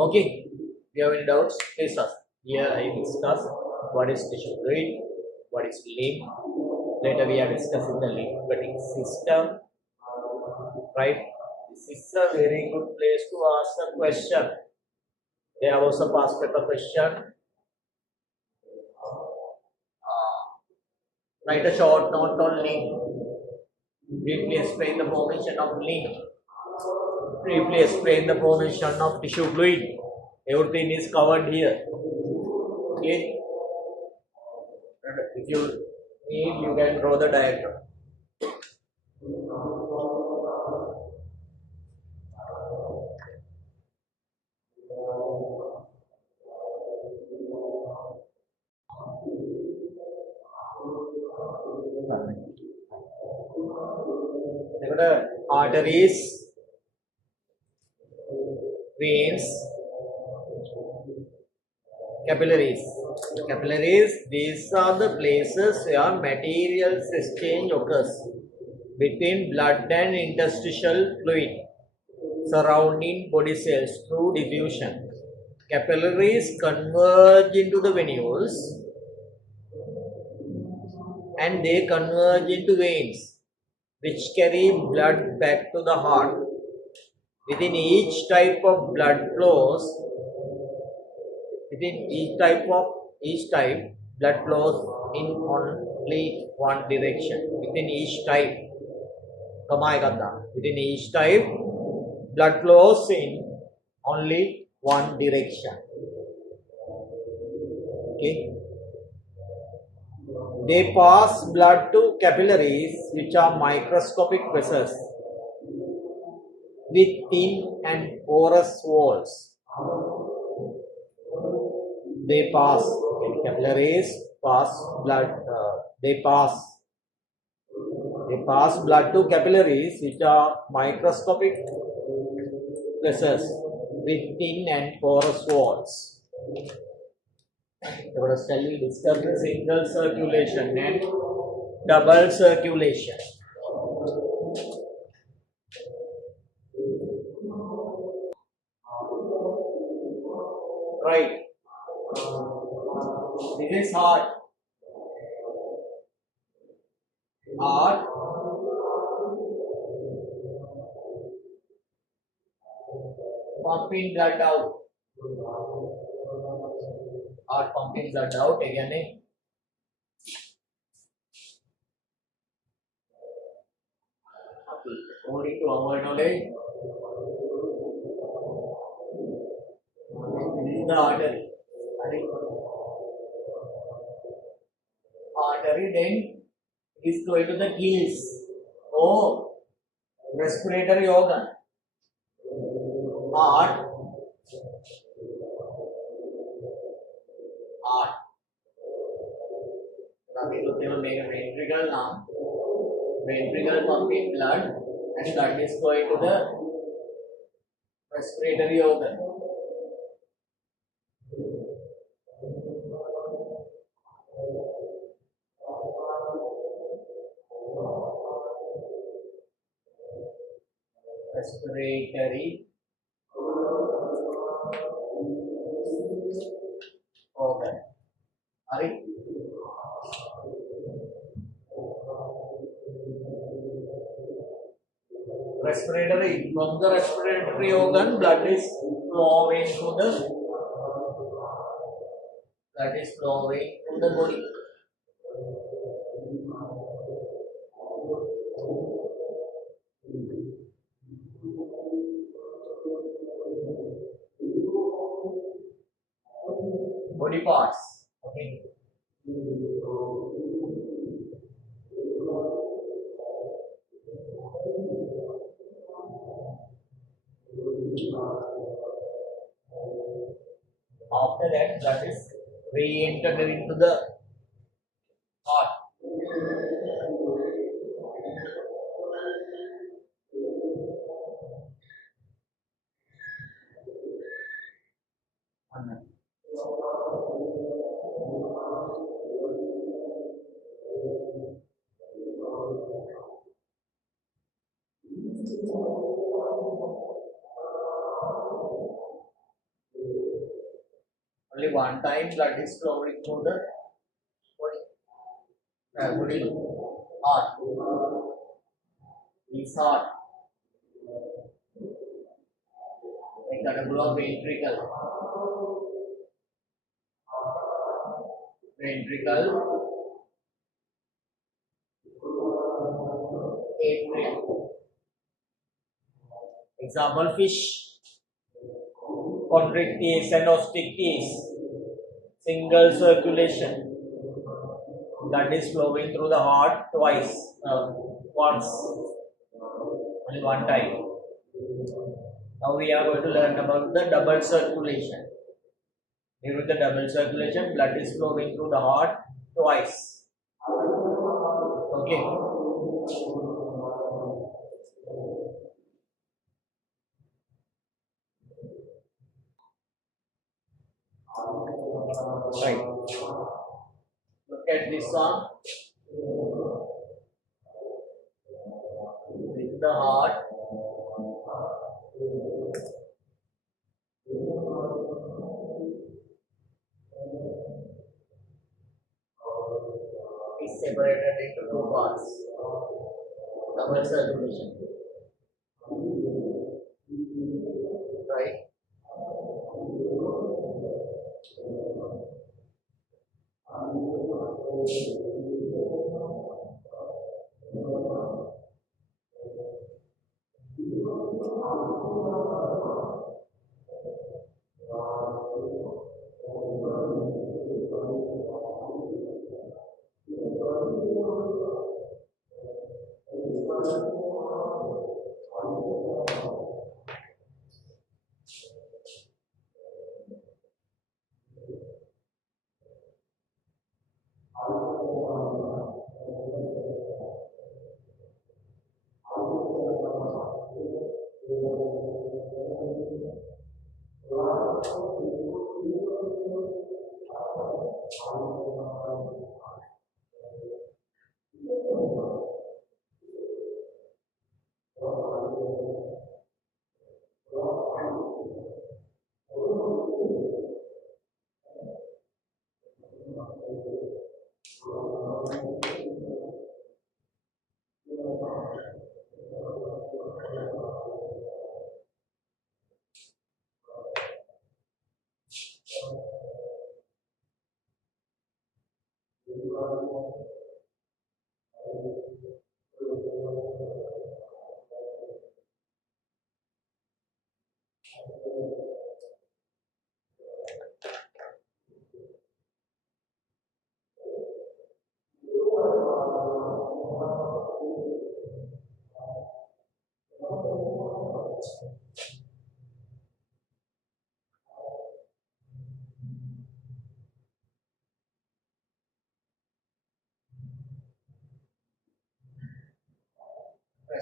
Okay, if you have any doubts, please ask. Here I discuss what is tissue fluid, what is lymph. Later we are discussing the lymphatic system. Right? This is a very good place to ask a question. There was a past paper question. Write a short note on lymph. Briefly explain the formation of lymph. Briefly explain the formation of tissue fluid. Everything is covered here. Okay. If you need, you can draw the diagram. Arteries, veins, capillaries. Capillaries, these are the places where materials exchange occurs between blood and interstitial fluid surrounding body cells through diffusion. Capillaries converge into the venules and they converge into veins, which carry blood back to the heart. Within each type, blood flows in only one direction. Within each type, blood flows in only one direction. Okay. They pass blood to capillaries, which are microscopic vessels with thin and porous walls. They pass capillaries pass blood. They pass blood to capillaries, which are microscopic vessels with thin and porous walls. Let us discuss the single circulation and double circulation. Right. This is heart. Heart. Pumping blood out. Heart pumping blood out again. According to our knowledge, this is the artery. Artery then is going to the gills or respiratory organ. heart, heart. අපි තුතේම මේක ventricle නම් ventricle pumping blood and blood is going to the respiratory organ. Respiratory organ. Hari respiratory, from the respiratory organ blood is flowing to the body. Body parts. Okay. After that, blood is re-entered into the heart. Only one time blood is flowing through the body, heart. This heart. Like that below ventricle. Ventricle. Atrium. Example: fish, chondric case and ostick case. Single circulation. Blood is flowing through the heart once, only one time. Now we are going to learn about the double circulation. During the double circulation, blood is flowing through the heart twice. Okay. Right. Look at this one. With the heart. Is separated into two parts. Double circulation. Right.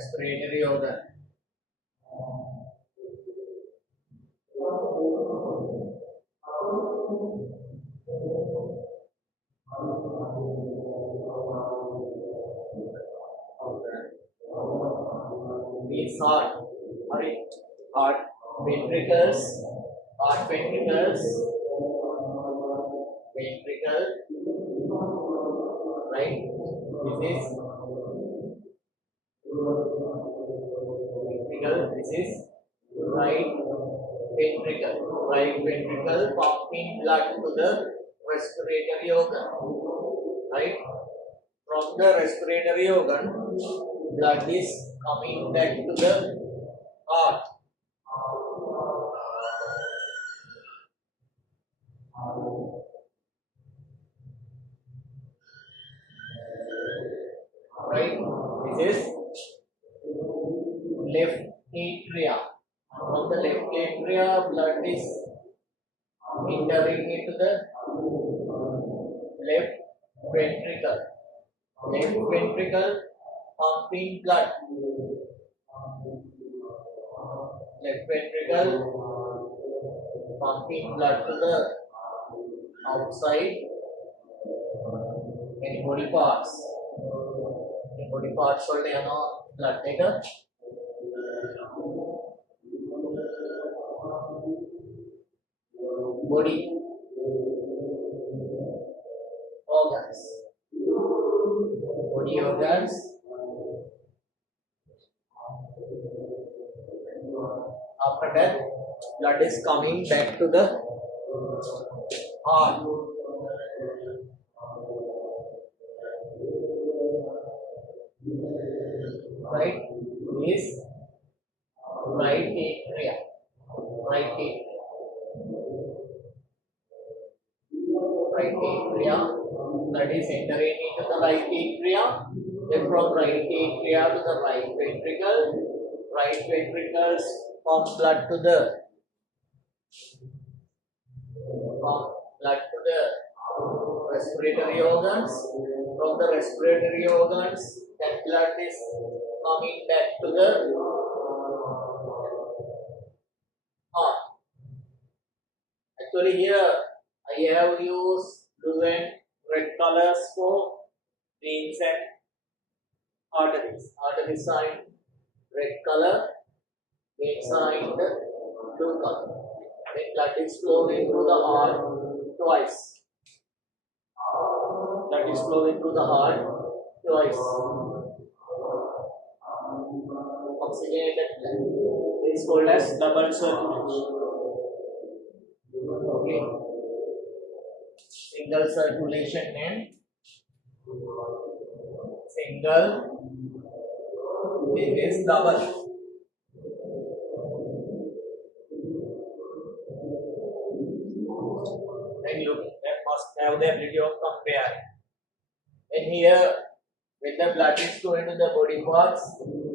respiratory organ. These heart ventricles, ventricle, right? This is ventricle. This is right ventricle. Right ventricle pumping blood to the respiratory organ, right? From the respiratory organ, blood is coming back to the heart. Right? This is left atria. From the left atria, blood is entering into the left ventricle. Left ventricle pumping blood. Left ventricle pumping blood to the outside any body parts. The body parts वल्ले Yana blood देगा. Body organs. Body organs. After that, blood is coming back to the heart. Right? This right atria. Right atria. Right atria. Blood is entering into the right atria. Then from right atria to the right ventricle. Right ventricles pump blood to the respiratory organs. From the respiratory organs, that blood is coming back to the heart. Actually, here I have used blue and red colors for veins and arteries. Arteries are in red color, veins are in the blue color. Then blood is flowing through the heart twice. Blood is flowing through the heart twice. Oxygenated blood. It is called as double circulation. Okay. Single circulation and single. This is double. Then you must have the ability of comparing. And here, when the blood is going to the body parts,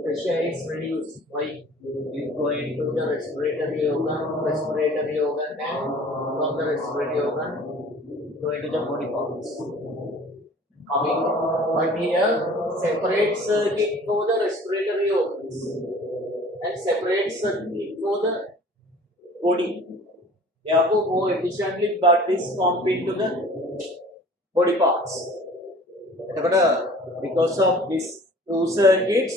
pressure is reduced. Why? It is going to the respiratory organ, and from the respiratory organ going to the body parts. Coming, but here separate circuit for the respiratory organs and separate circuit for the body. Therefore, more efficiently blood is pumped into the body parts. Because of these two circuits,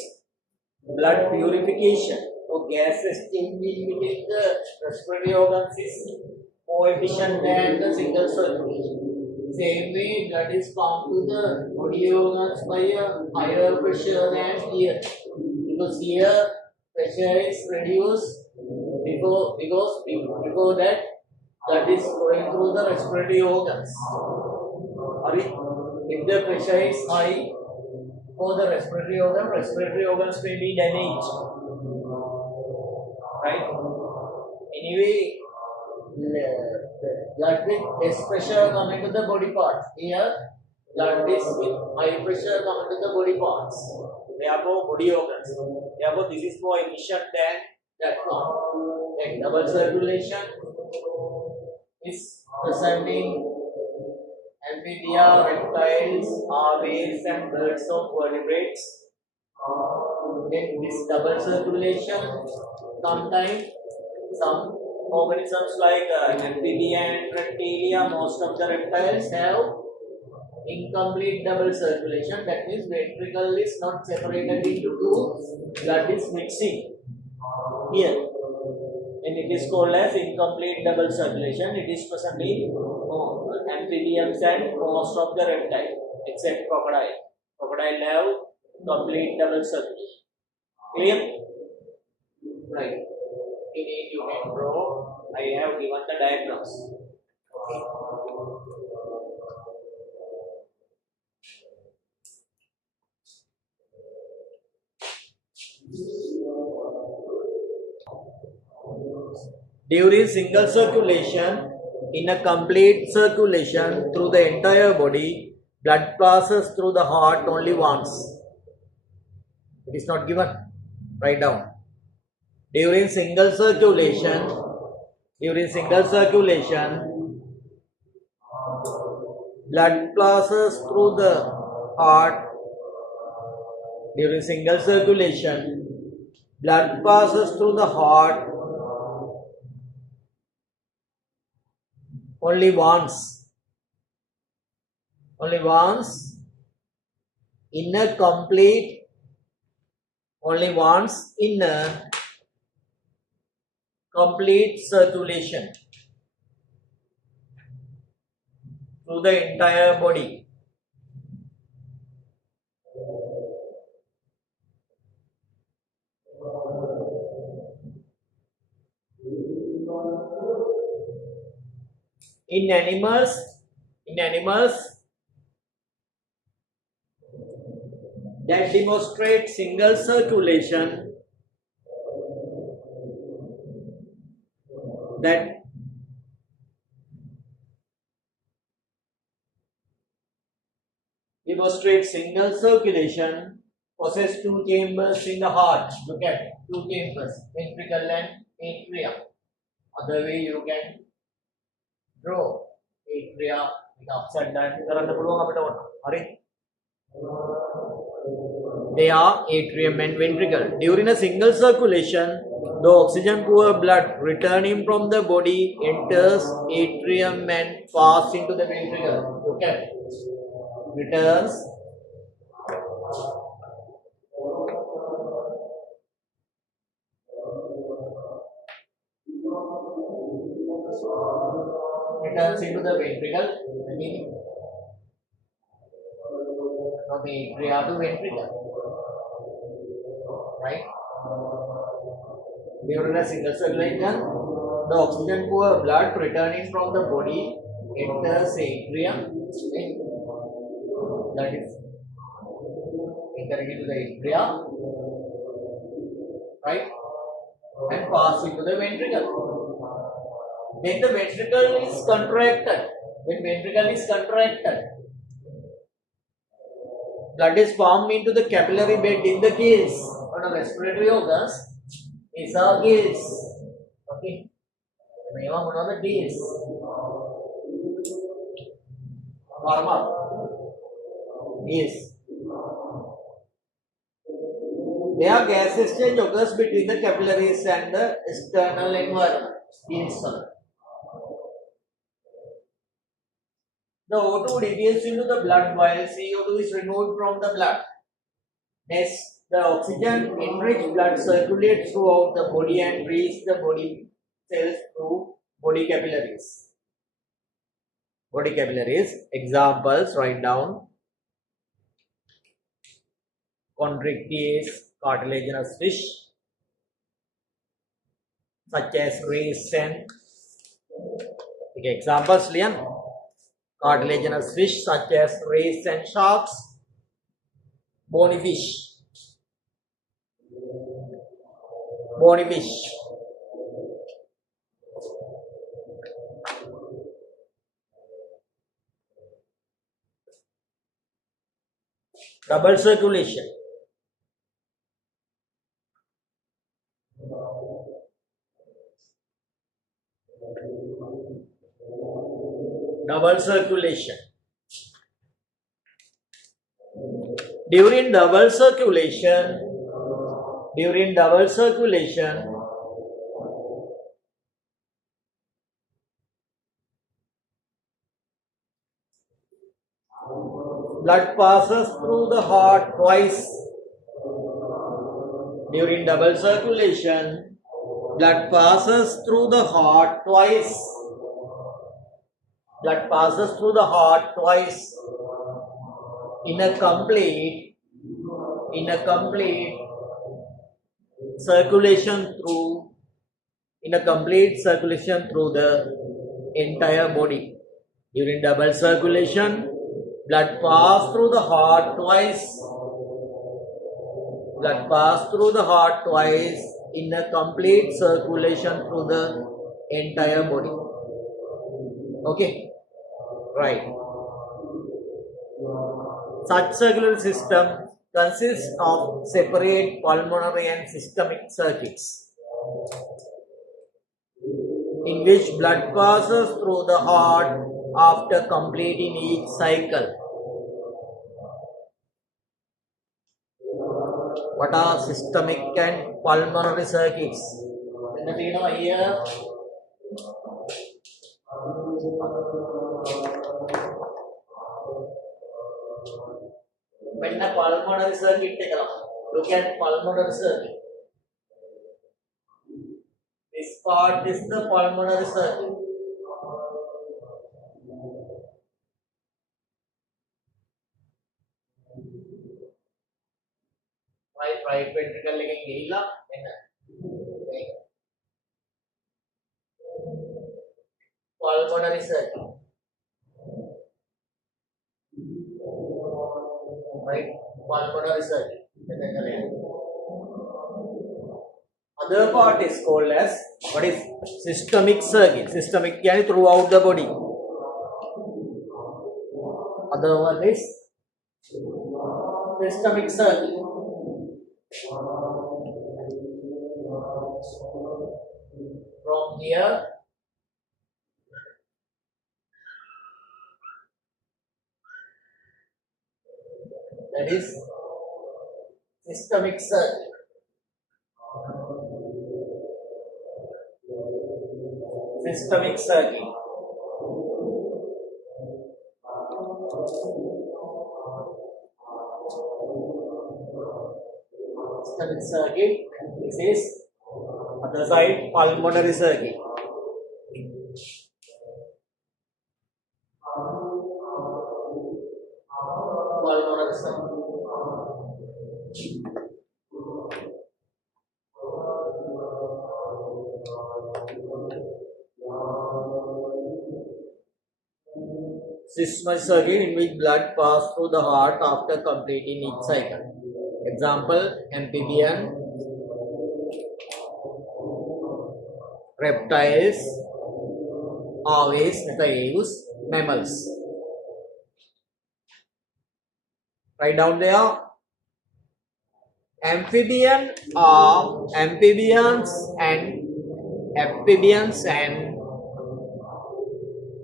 blood purification or gas exchanging between the respiratory organs is more efficient than the single circulation. Same way, blood is pumped to the body organs by a higher pressure than here. Because here pressure is reduced because that blood is going through the respiratory organs. If the pressure is high for the respiratory organs may be damaged. Right? Anyway, blood with less pressure coming to the body parts. Here, blood is with high pressure coming to the body parts. Therefore, body organs. Therefore, this is more efficient than that one. And double circulation is present amphibia, reptiles, aves, and birds of vertebrates. Then this double circulation, sometimes some organisms like amphibian and reptilia, most of the reptiles have incomplete double circulation. That means ventricle is not separated into two, blood is mixing here. And it is called as incomplete double circulation. It is present in amphibians and most of the reptiles except crocodile. Crocodile have complete double circulation. Clear? Right. In it you can draw. I have given the diagrams. Okay. During single circulation, in a complete circulation through the entire body, blood passes through the heart only once. It is not given. Write down. During single circulation, blood passes through the heart. During single circulation, blood passes through the heart only once. Only once in a complete. Only once in a complete circulation through the entire body. In animals, that demonstrate single circulation, possess two chambers in the heart. Look at two chambers, ventricle and atrium. Other way you can draw atria upside down. They are atrium and ventricle. During a single circulation, the oxygen poor blood returning from the body enters atrium and passes into the ventricle. Okay. Returns into the ventricle. Meaning from atria to ventricle. Right? During a single circulation, the oxygen poor blood returning from the body enters atrium. That is entering into the atria, right? And pass into the ventricle. Then the ventricle is contracted. When ventricle is contracted, blood is pumped into the capillary bed in the gills. On the respiratory organs is our gills. Okay. Memang one of the gills. Normal. Gills. Their gas exchange occurs between the capillaries and the external environment. Gills. The O2 deviates into the blood while CO2 is removed from the blood. Next, the oxygen-enriched blood circulates throughout the body and reaches the body cells through body capillaries. Body capillaries. Examples, write down. Chondrichthyes, cartilaginous fish, such as rays and examples, Liam. Cartilaginous fish such as rays and sharks, bony fish. Double circulation. Double circulation. During double circulation, During double circulation, blood passes through the heart twice. During double circulation, blood passes through the heart twice. Blood passes through the heart twice in a complete circulation through the entire body. During double circulation, blood passes through the heart twice. Blood passes through the heart twice in a complete circulation through the entire body. Okay, right. Such circulatory system consists of separate pulmonary and systemic circuits, in which blood passes through the heart after completing each cycle. What are systemic and pulmonary circuits? Here. When the pulmonary circuit, look at pulmonary circuit. This part is the pulmonary circuit. Right ventricle එකෙන් ගිහිල්ලා මෙන්න pulmonary circuit. Right, pulmonary circuit. Other part is called as what is systemic circuit. Systemic yani throughout the body. Other one is systemic circuit. From here that is systemic circuit. Systemic circuit. Systemic circuit. This is other side pulmonary circuit. Pulmonary circuit. Systemic circuit in which blood passes through the heart after completing each cycle. Example: amphibian, reptiles, aves, metaeus, mammals. Write down there. Amphibians and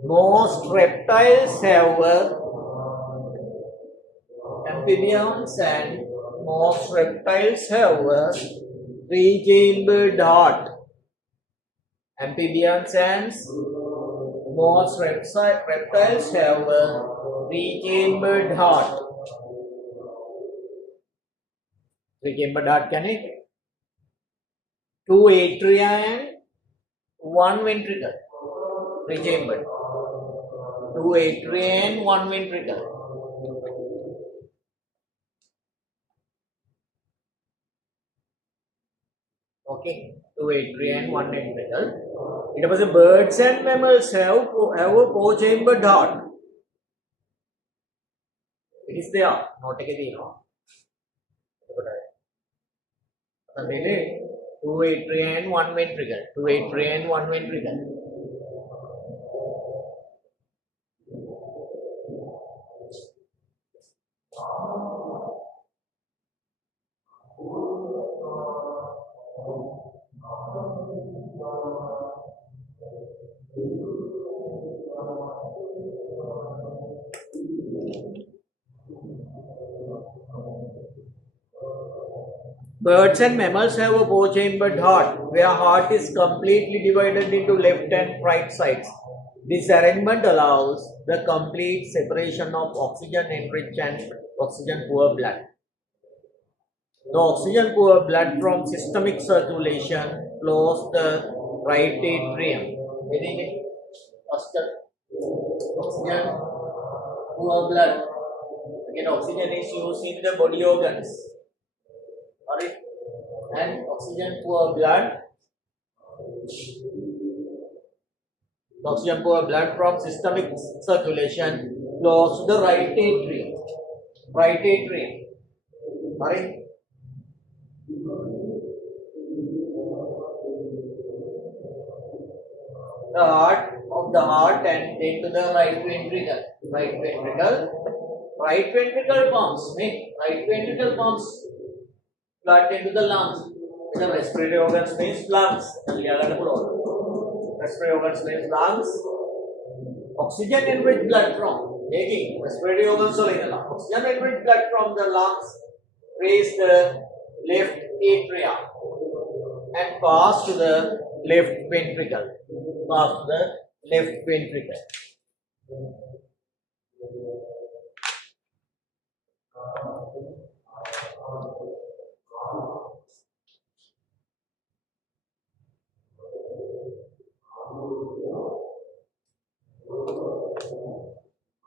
most reptiles have three-chambered heart. Amphibians and most reptiles have three-chambered heart. Three-chambered heart can it? Two atria and one ventricle. Three-chambered. Two atria and one ventricle. Okay, two atria and one ventricle. It was birds and mammals have a four-chambered heart. It is there. Not take it, two atria and one ventricle. Two atria and one ventricle. Birds and mammals have a four-chambered heart, where heart is completely divided into left and right sides. This arrangement allows the complete separation of oxygen-enriched and oxygen-poor blood. The oxygen-poor blood from systemic circulation flows the right atrium. Oxygen-poor blood. Again, oxygen is used in the body organs. Alright, and oxygen-poor blood. Oxygen-poor blood from systemic circulation flows to the right atrium. Right atrium. Alright. The heart and into the right ventricle. Right ventricle pumps blood into the lungs. The respiratory organs means lungs. Respiratory organs means lungs. Oxygen enriched blood from respiratory organs. Oxygen enriched blood from the lungs raise the left atria and pass to the left ventricle.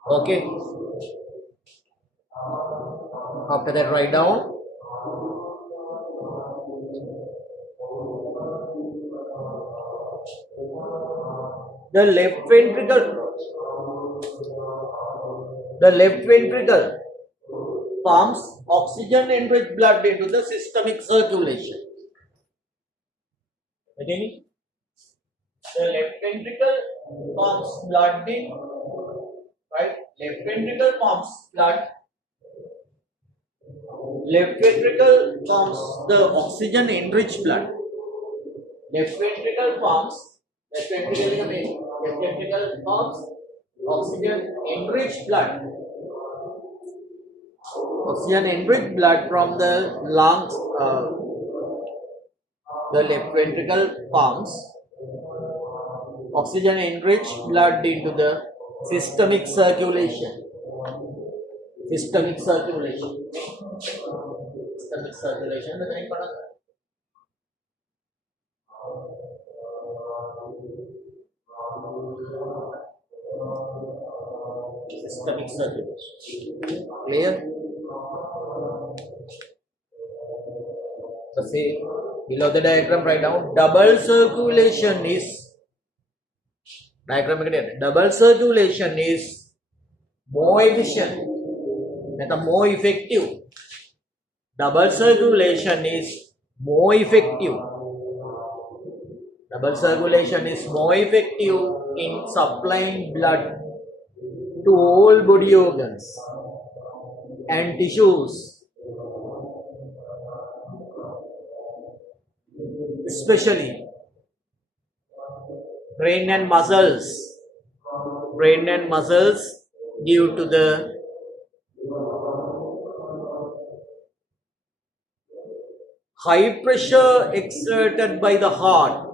Okay. After that, write down. The left ventricle pumps oxygen-enriched blood into the systemic circulation. Okay? The left ventricle pumps blood in, right? Left ventricle pumps blood. Left ventricle pumps the oxygen-enriched blood. Left ventricle pumps oxygen-enriched blood. Oxygen-enriched blood from the lungs. The left ventricle pumps oxygen-enriched blood into the systemic circulation. Systemic circulation. Systemic circulation. Clear? So say below the diagram, write down double circulation is more efficient and more effective. Double circulation is more effective. Double circulation is more effective in supplying blood to all body organs and tissues, especially brain and muscles due to the high pressure exerted by the heart.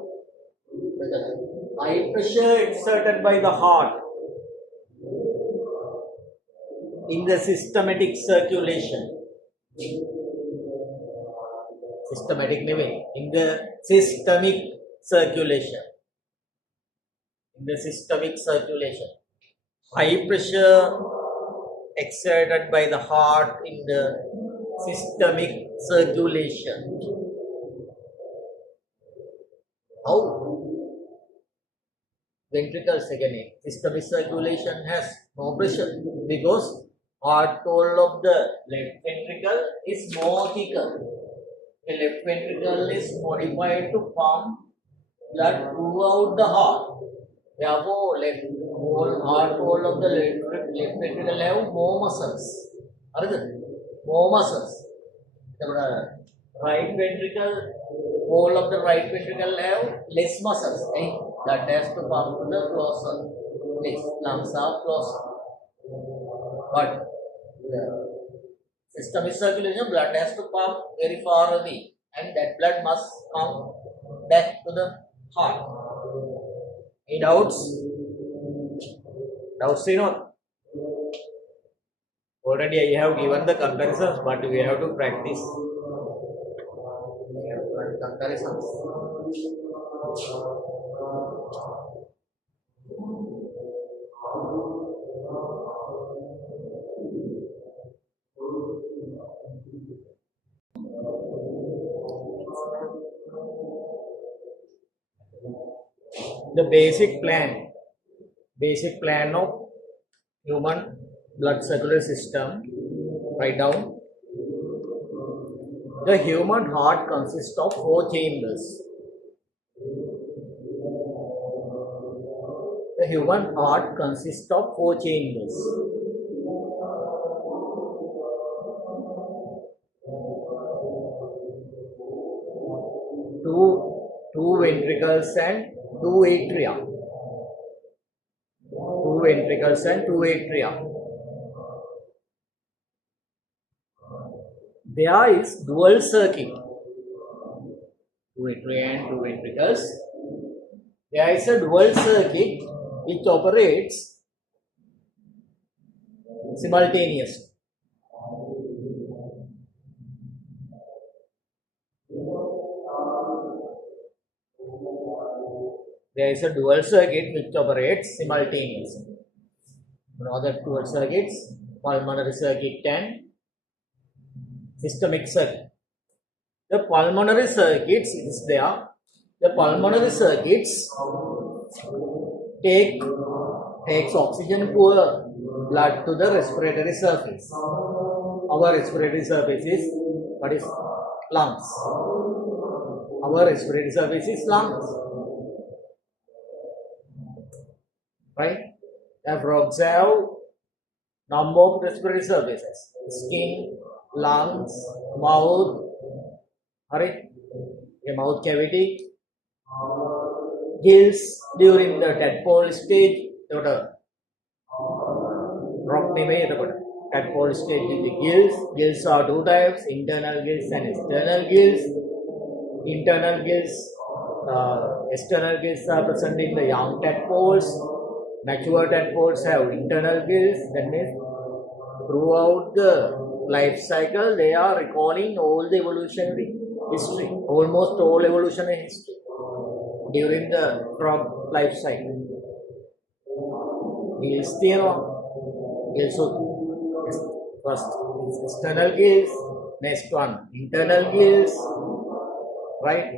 In the systematic circulation. In the systemic circulation. High pressure exerted by the heart in the systemic circulation. How? Ventricles again. Systemic circulation has no pressure because heart wall of the left ventricle is more thicker. The left ventricle is modified to pump blood throughout the heart. Therefore, heart wall of the left ventricle have more muscles. More muscles. The right ventricle, wall of the right ventricle have less muscles. Blood has to pump to the closer place. Lungs are closer. But the systemic circulation, blood has to pump very far away. and that blood must come back to the heart. Any doubts? Doubts, already I have given the comparisons, but we have to practice. We have to run comparisons. The basic plan of human blood circulatory system. Write down. The human heart consists of 4 chambers. The human heart consists of 4 chambers. Two ventricles and 2 atria. 2 ventricles and 2 atria. There is dual circuit. 2 atria and 2 ventricles. There is a dual circuit which operates simultaneously. There is a dual circuit which operates simultaneously. You know the dual circuits? Pulmonary circuit and systemic circuit. The pulmonary circuits is there. The pulmonary circuits takes oxygen poor blood to the respiratory surface. Our respiratory surface is what is lungs. Our respiratory surface is lungs. Right? The frogs have number of respiratory surfaces: skin, lungs, mouth, mouth cavity, gills during the tadpole stage. Tadpole stage with the gills. Gills are 2 types: internal gills and external gills. External gills are present in the young tadpoles. Mature tadpoles have internal gills. That means throughout the life cycle they are recalling all the evolutionary history, almost all evolutionary history during the frog life cycle. Gills first external gills, next one internal gills, right?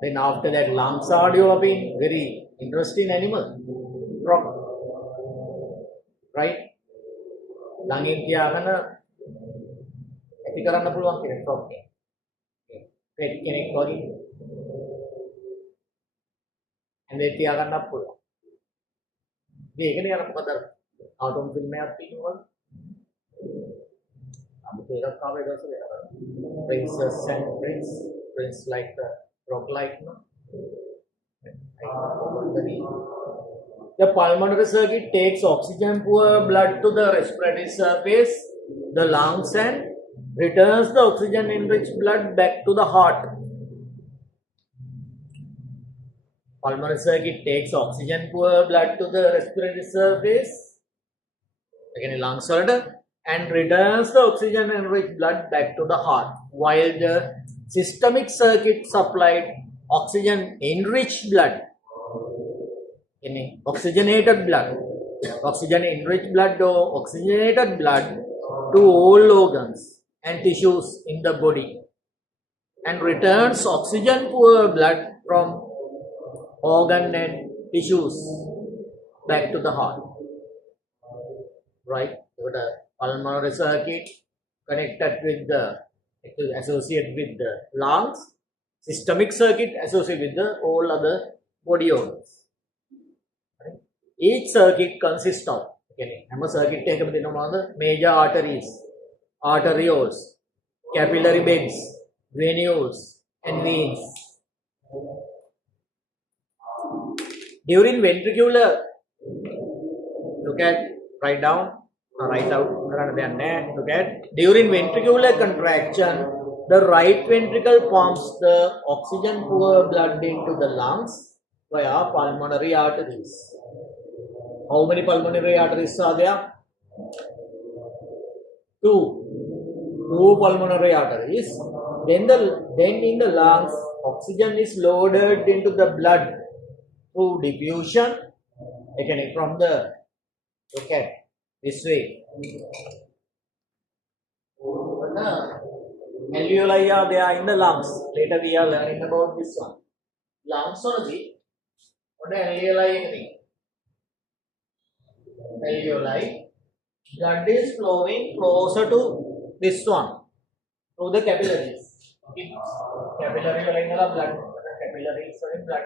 Then after that lungs are developing. Very interesting animal, frog, right? Langin tiyagan ඇති කරන්න පුළුවන් කෙනෙක් frog එක. pet කෙනෙක් වගේ. ඇඳේ තියාගන්නත් පුළුවන්. මේකනේ අර මොකද ආටෝම් ෆිල්ම් එකක් තියෙනවා. අමුතු එකක් ආවේ දවසේ අර princess and prince like the frog like no. The pulmonary circuit takes oxygen poor blood to the respiratory surface, the lungs, and returns the oxygen enriched blood back to the heart. Pulmonary circuit takes oxygen poor blood to the respiratory surface, again lungs, and returns the oxygen enriched blood back to the heart, while the systemic circuit supplied oxygen enriched blood, oxygen enriched blood or oxygenated blood to all organs and tissues in the body, and returns oxygen poor blood from organ and tissues back to the heart. Right? So the pulmonary circuit connected with the associated with the lungs, systemic circuit associated with the all other body organs. Right? Each circuit consists of circuit major arteries, arterioles, capillary beds, venules, and veins. During ventricular, look at, write down, write out, look at, during ventricular contraction, The right ventricle pumps the oxygen poor blood into the lungs via pulmonary arteries. How many pulmonary arteries are there? Two pulmonary arteries. Then in the lungs, oxygen is loaded into the blood through diffusion. Again, from the look at this way. Alveoli are there in the lungs. Later we are learning about this one. Lungsology. What is alveoli? Alveoli. Blood is flowing closer to this one through the capillaries. Okay. Capillary blood. Capillaries are blood.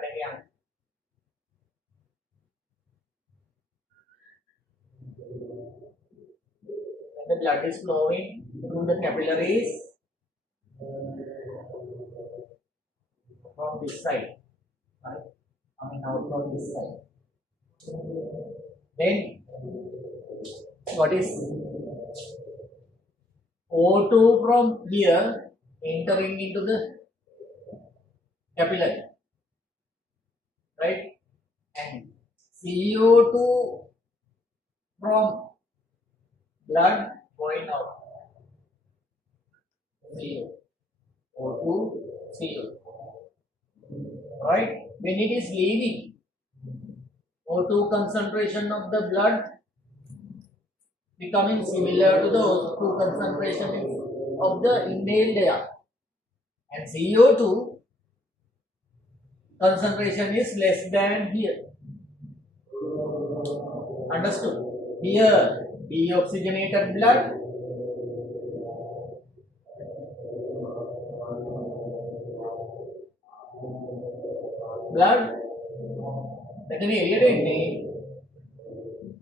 When the blood is flowing through the capillaries from this side, right? Coming out from this side. Then what is O2 from here entering into the capillary, right? And CO2 from blood going out. CO. O2, CO. Right? When it is leaving, O2 concentration of the blood becoming similar to the O2 concentration of the inhaled air. And CO2 concentration is less than here. Understood? Here, deoxygenated blood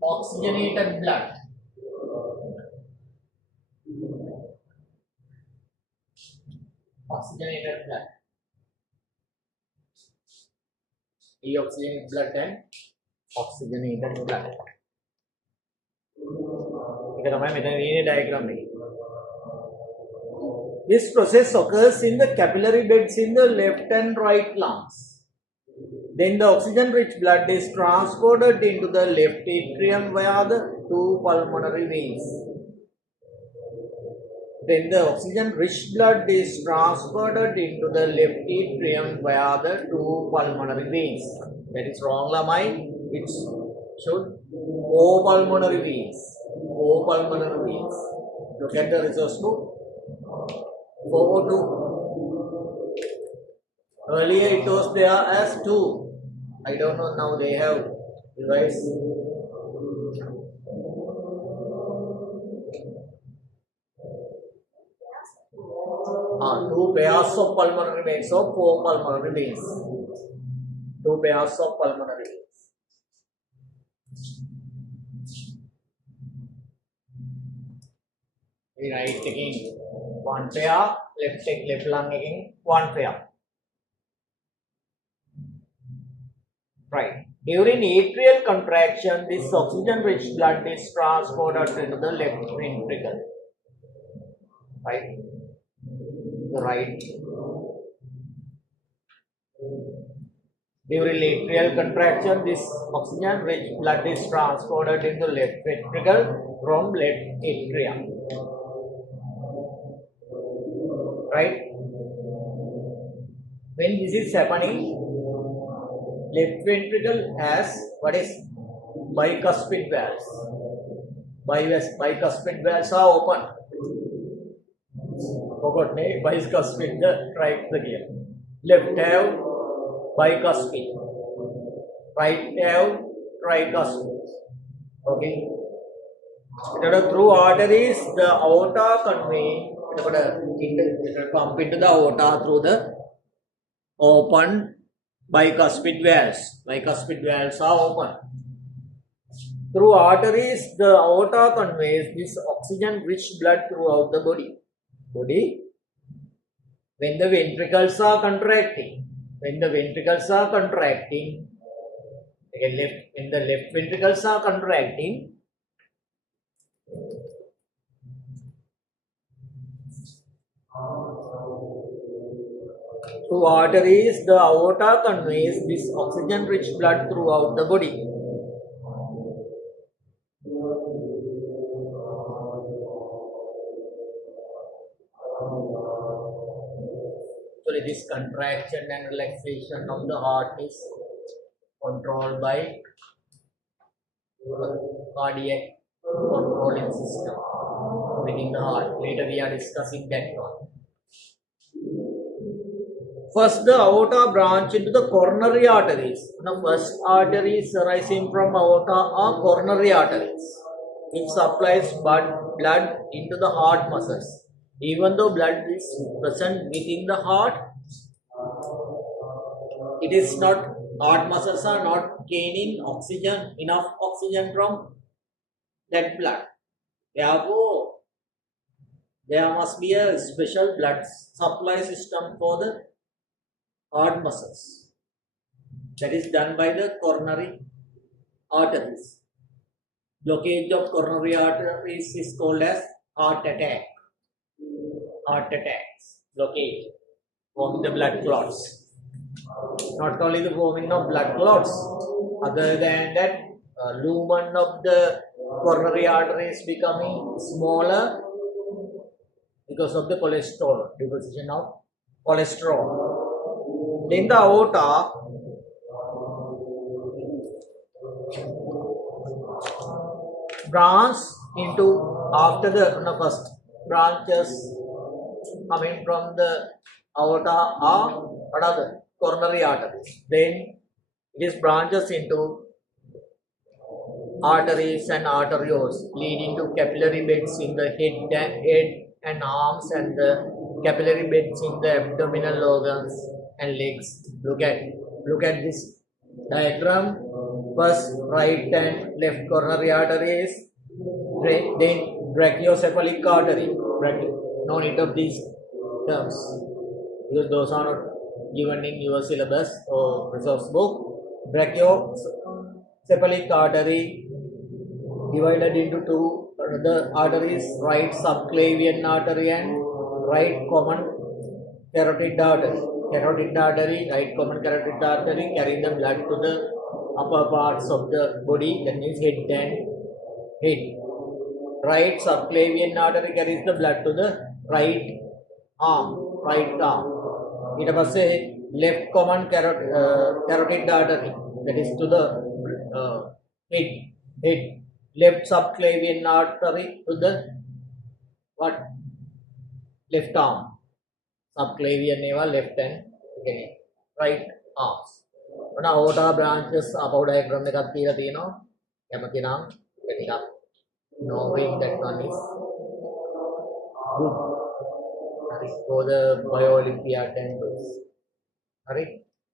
oxygenated blood. Oxygenated blood. Deoxygenated blood and oxygenated blood. This process occurs in the capillary beds in the left and right lungs. Then the oxygen-rich blood is transported into the left atrium via the two pulmonary veins. Then the oxygen-rich blood is transported into the left atrium via the two pulmonary veins. That is wrong, Lamai. It should four pulmonary veins. Four pulmonary veins. Look at the resource book. 402. Earlier it was there as 2. I don't know, now they have revised. 2 pairs of pulmonary veins or 4 pulmonary veins. 2 pairs of pulmonary veins. Right taking 1 pair, left lung taking 1 pair. Right. During atrial contraction, this oxygen-rich blood is transported into the left ventricle. Right. Right. During atrial contraction, this oxygen-rich blood is transported into left ventricle from left atrium. Right? When this is happening, left ventricle has what is bicuspid valves. Bicuspid valves are open. Forgot me, bicuspid, the right again. Left have bicuspid, right have tricuspid. Okay. Through arteries, the aorta convey pump into the aorta through the open bicuspid valves. Bicuspid valves are open. Through arteries, the aorta conveys this oxygen-rich blood throughout the body. When the ventricles are contracting, when the left ventricles are contracting, To arteries, the aorta conveys this oxygen-rich blood throughout the body. So this contraction and relaxation of the heart is controlled by cardiac controlling system within the heart. Later we are discussing that one. First, the aorta branch into the coronary arteries. The first arteries arising from aorta are coronary arteries. It supplies blood into the heart muscles. Even though blood is present within the heart, it is not, heart muscles are not gaining oxygen, enough oxygen from that blood. Therefore, there must be a special blood supply system for the heart muscles. That is done by the coronary arteries. Blockage of coronary arteries is called as heart attack. Heart attacks, blockage, forming the blood clots. Not only the forming of blood clots, other than that, lumen of the coronary arteries becoming smaller because of the cholesterol, deposition of cholesterol. Then the aorta branch into, after the first branches coming from the aorta are another coronary arteries. Then it branches into arteries and arterioles, leading to capillary beds in the head and arms, and the capillary beds in the abdominal organs and legs. Look at this diagram. First, right and left coronary arteries, then brachiocephalic artery. No need of these terms because those are not given in your syllabus or resource book. Brachiocephalic artery divided into two other arteries, right subclavian artery and right common carotid artery. Carotid artery, right common carotid artery carrying the blood to the upper parts of the body, that means head and head. Right subclavian artery carries the blood to the right arm. ඊට පස්සේ left common carotid artery, that is to the head. Left subclavian artery to the what? Left arm. Subclavian ඒවා left and right arms. ඔන්න aorta branches අපව diagram එකක් තියලා තියෙනවා. කැමති නම් ටිකක් knowing that one is good. For the Bio-Olympiad and those. Alright.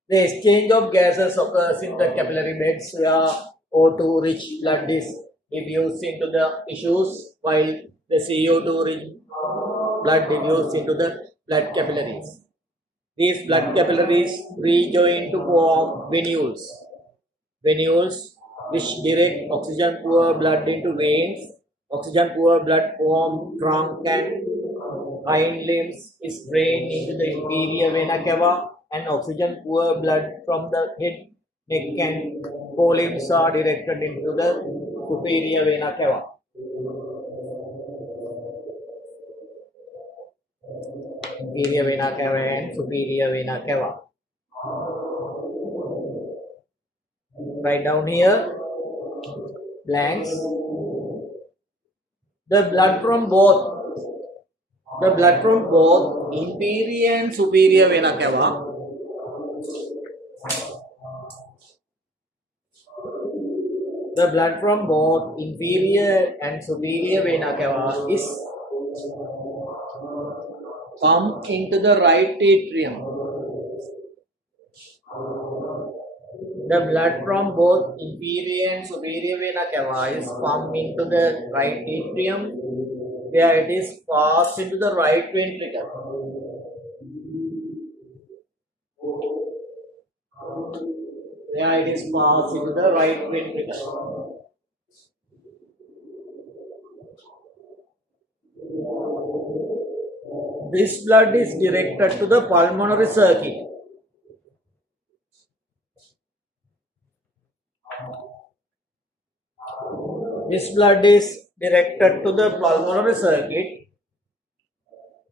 The exchange of gases occurs in the capillary beds where O2 rich blood is diffused into the tissues, while the CO2 rich blood diffused into the blood capillaries. These blood capillaries rejoin to form venules. Venules which direct oxygen poor blood into veins. Oxygen poor blood form trunk and hind limbs is drained into the inferior vena cava, and oxygen poor blood from the head, neck and forelimbs are directed into the superior vena cava. Inferior vena cava and superior vena cava. Write down here blanks. The blood from both inferior and superior vena cava is pumped into the right atrium. The blood from both inferior and superior vena cava is pumped into the right atrium, where it is passed into the right ventricle. This blood is directed to the pulmonary circuit. This blood is directed to the pulmonary circuit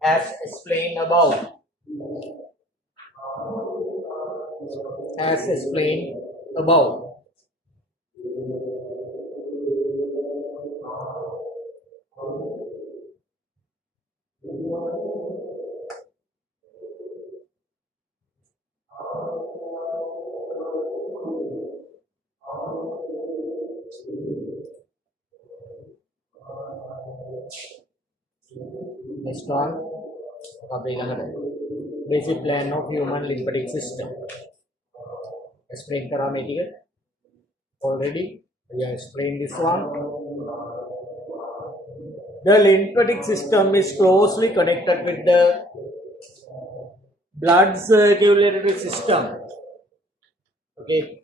as explained above. As explained above. Next one, basic plan of human lymphatic system. Explain parameter. Already we have explained this one. The lymphatic system is closely connected with the blood circulatory system. Okay.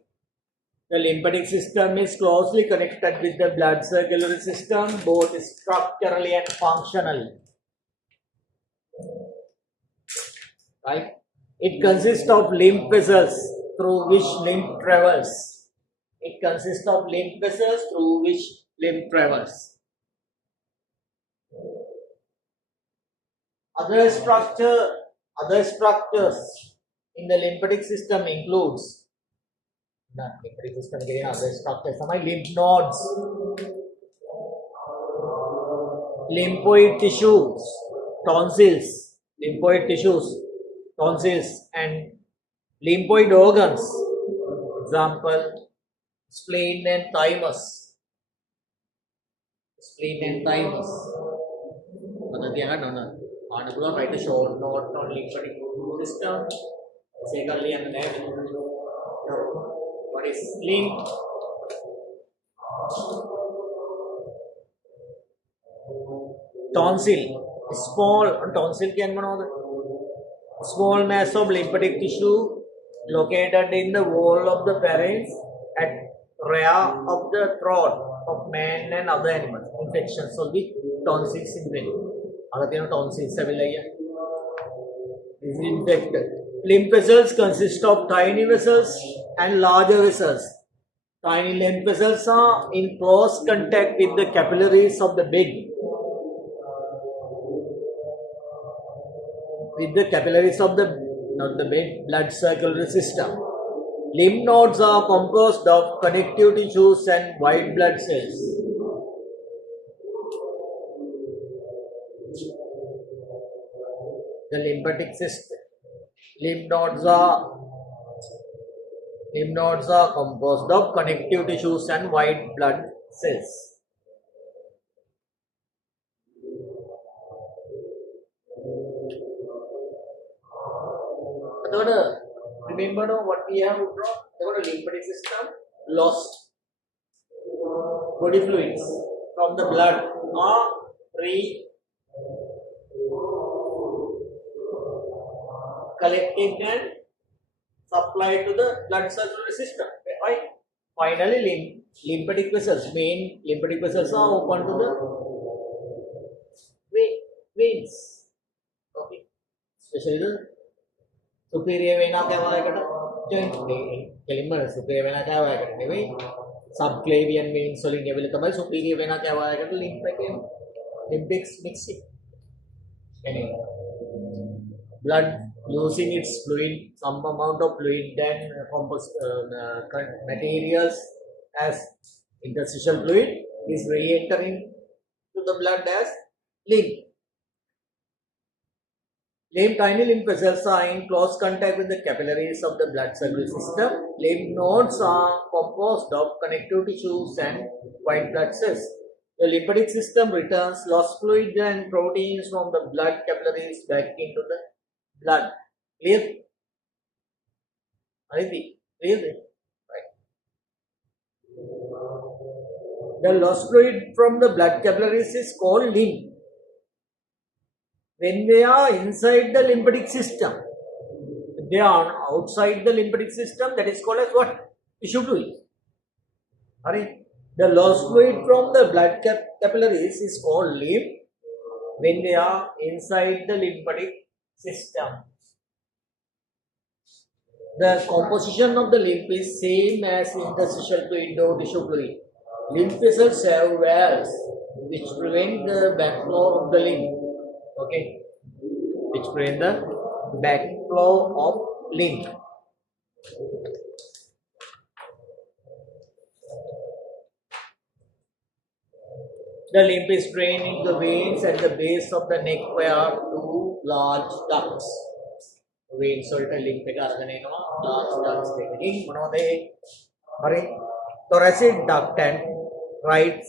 The lymphatic system is closely connected with the blood circulatory system, both structurally and functionally. Right? It consists of lymph vessels through which lymph travels. It consists of lymph vessels through which lymph travels. Other structures in the lymphatic system includes lymphatic system other structures lymph nodes, lymphoid tissues, tonsils, and lymphoid organs. Example, spleen and thymus. Write a short note on lymphatic system. Secondly, and then what is lymph? Tonsil. Small mass of lymphatic tissue located in the wall of the pharynx at rear of the throat of man and other animals. Infections of the tonsils in men. Tonsils is infected. Lymph vessels consist of tiny vessels and larger vessels. Tiny lymph vessels are in close contact with the capillaries of the big. Blood circulatory system. Lymph nodes are composed of connective tissues and white blood cells. The lymphatic system. Lymph nodes are composed of connective tissues and white blood cells. Remember what we have drawn? The lymphatic system lost body fluids from the blood are collected and supplied to the blood circulatory system. Right? Finally, main lymphatic vessels are open to the veins. Okay, especially the superior vena superior vena subclavian veins superior vena lymphics mixing. Blood losing its fluid, some amount of fluid, then materials as interstitial fluid is re-entering to the blood as lymph. Tiny lymph vessels are in close contact with the capillaries of the blood circulatory system. Lymph nodes are composed of connective tissues and white blood cells. The lymphatic system returns lost fluid and proteins from the blood capillaries back into the blood. Clear? Clear? Right. The lost fluid from the blood capillaries is called lymph. When they are inside the lymphatic system, if they are outside the lymphatic system, that is called as what? Tissue fluid. Alright. The lost fluid from the blood capillaries is called lymph when they are inside the lymphatic system. The composition of the lymph is same as interstitial fluid or tissue fluid. Lymph vessels have valves which prevent the backflow of the lymph. Okay, which prevent the backflow of lymph. The lymph is drained into the veins at the base of the neck via two large ducts. Veins වලට lymph එක අරගෙන එනවා large ducts දෙකකින්. මොනවද ඒ? හරි. Thoracic duct and right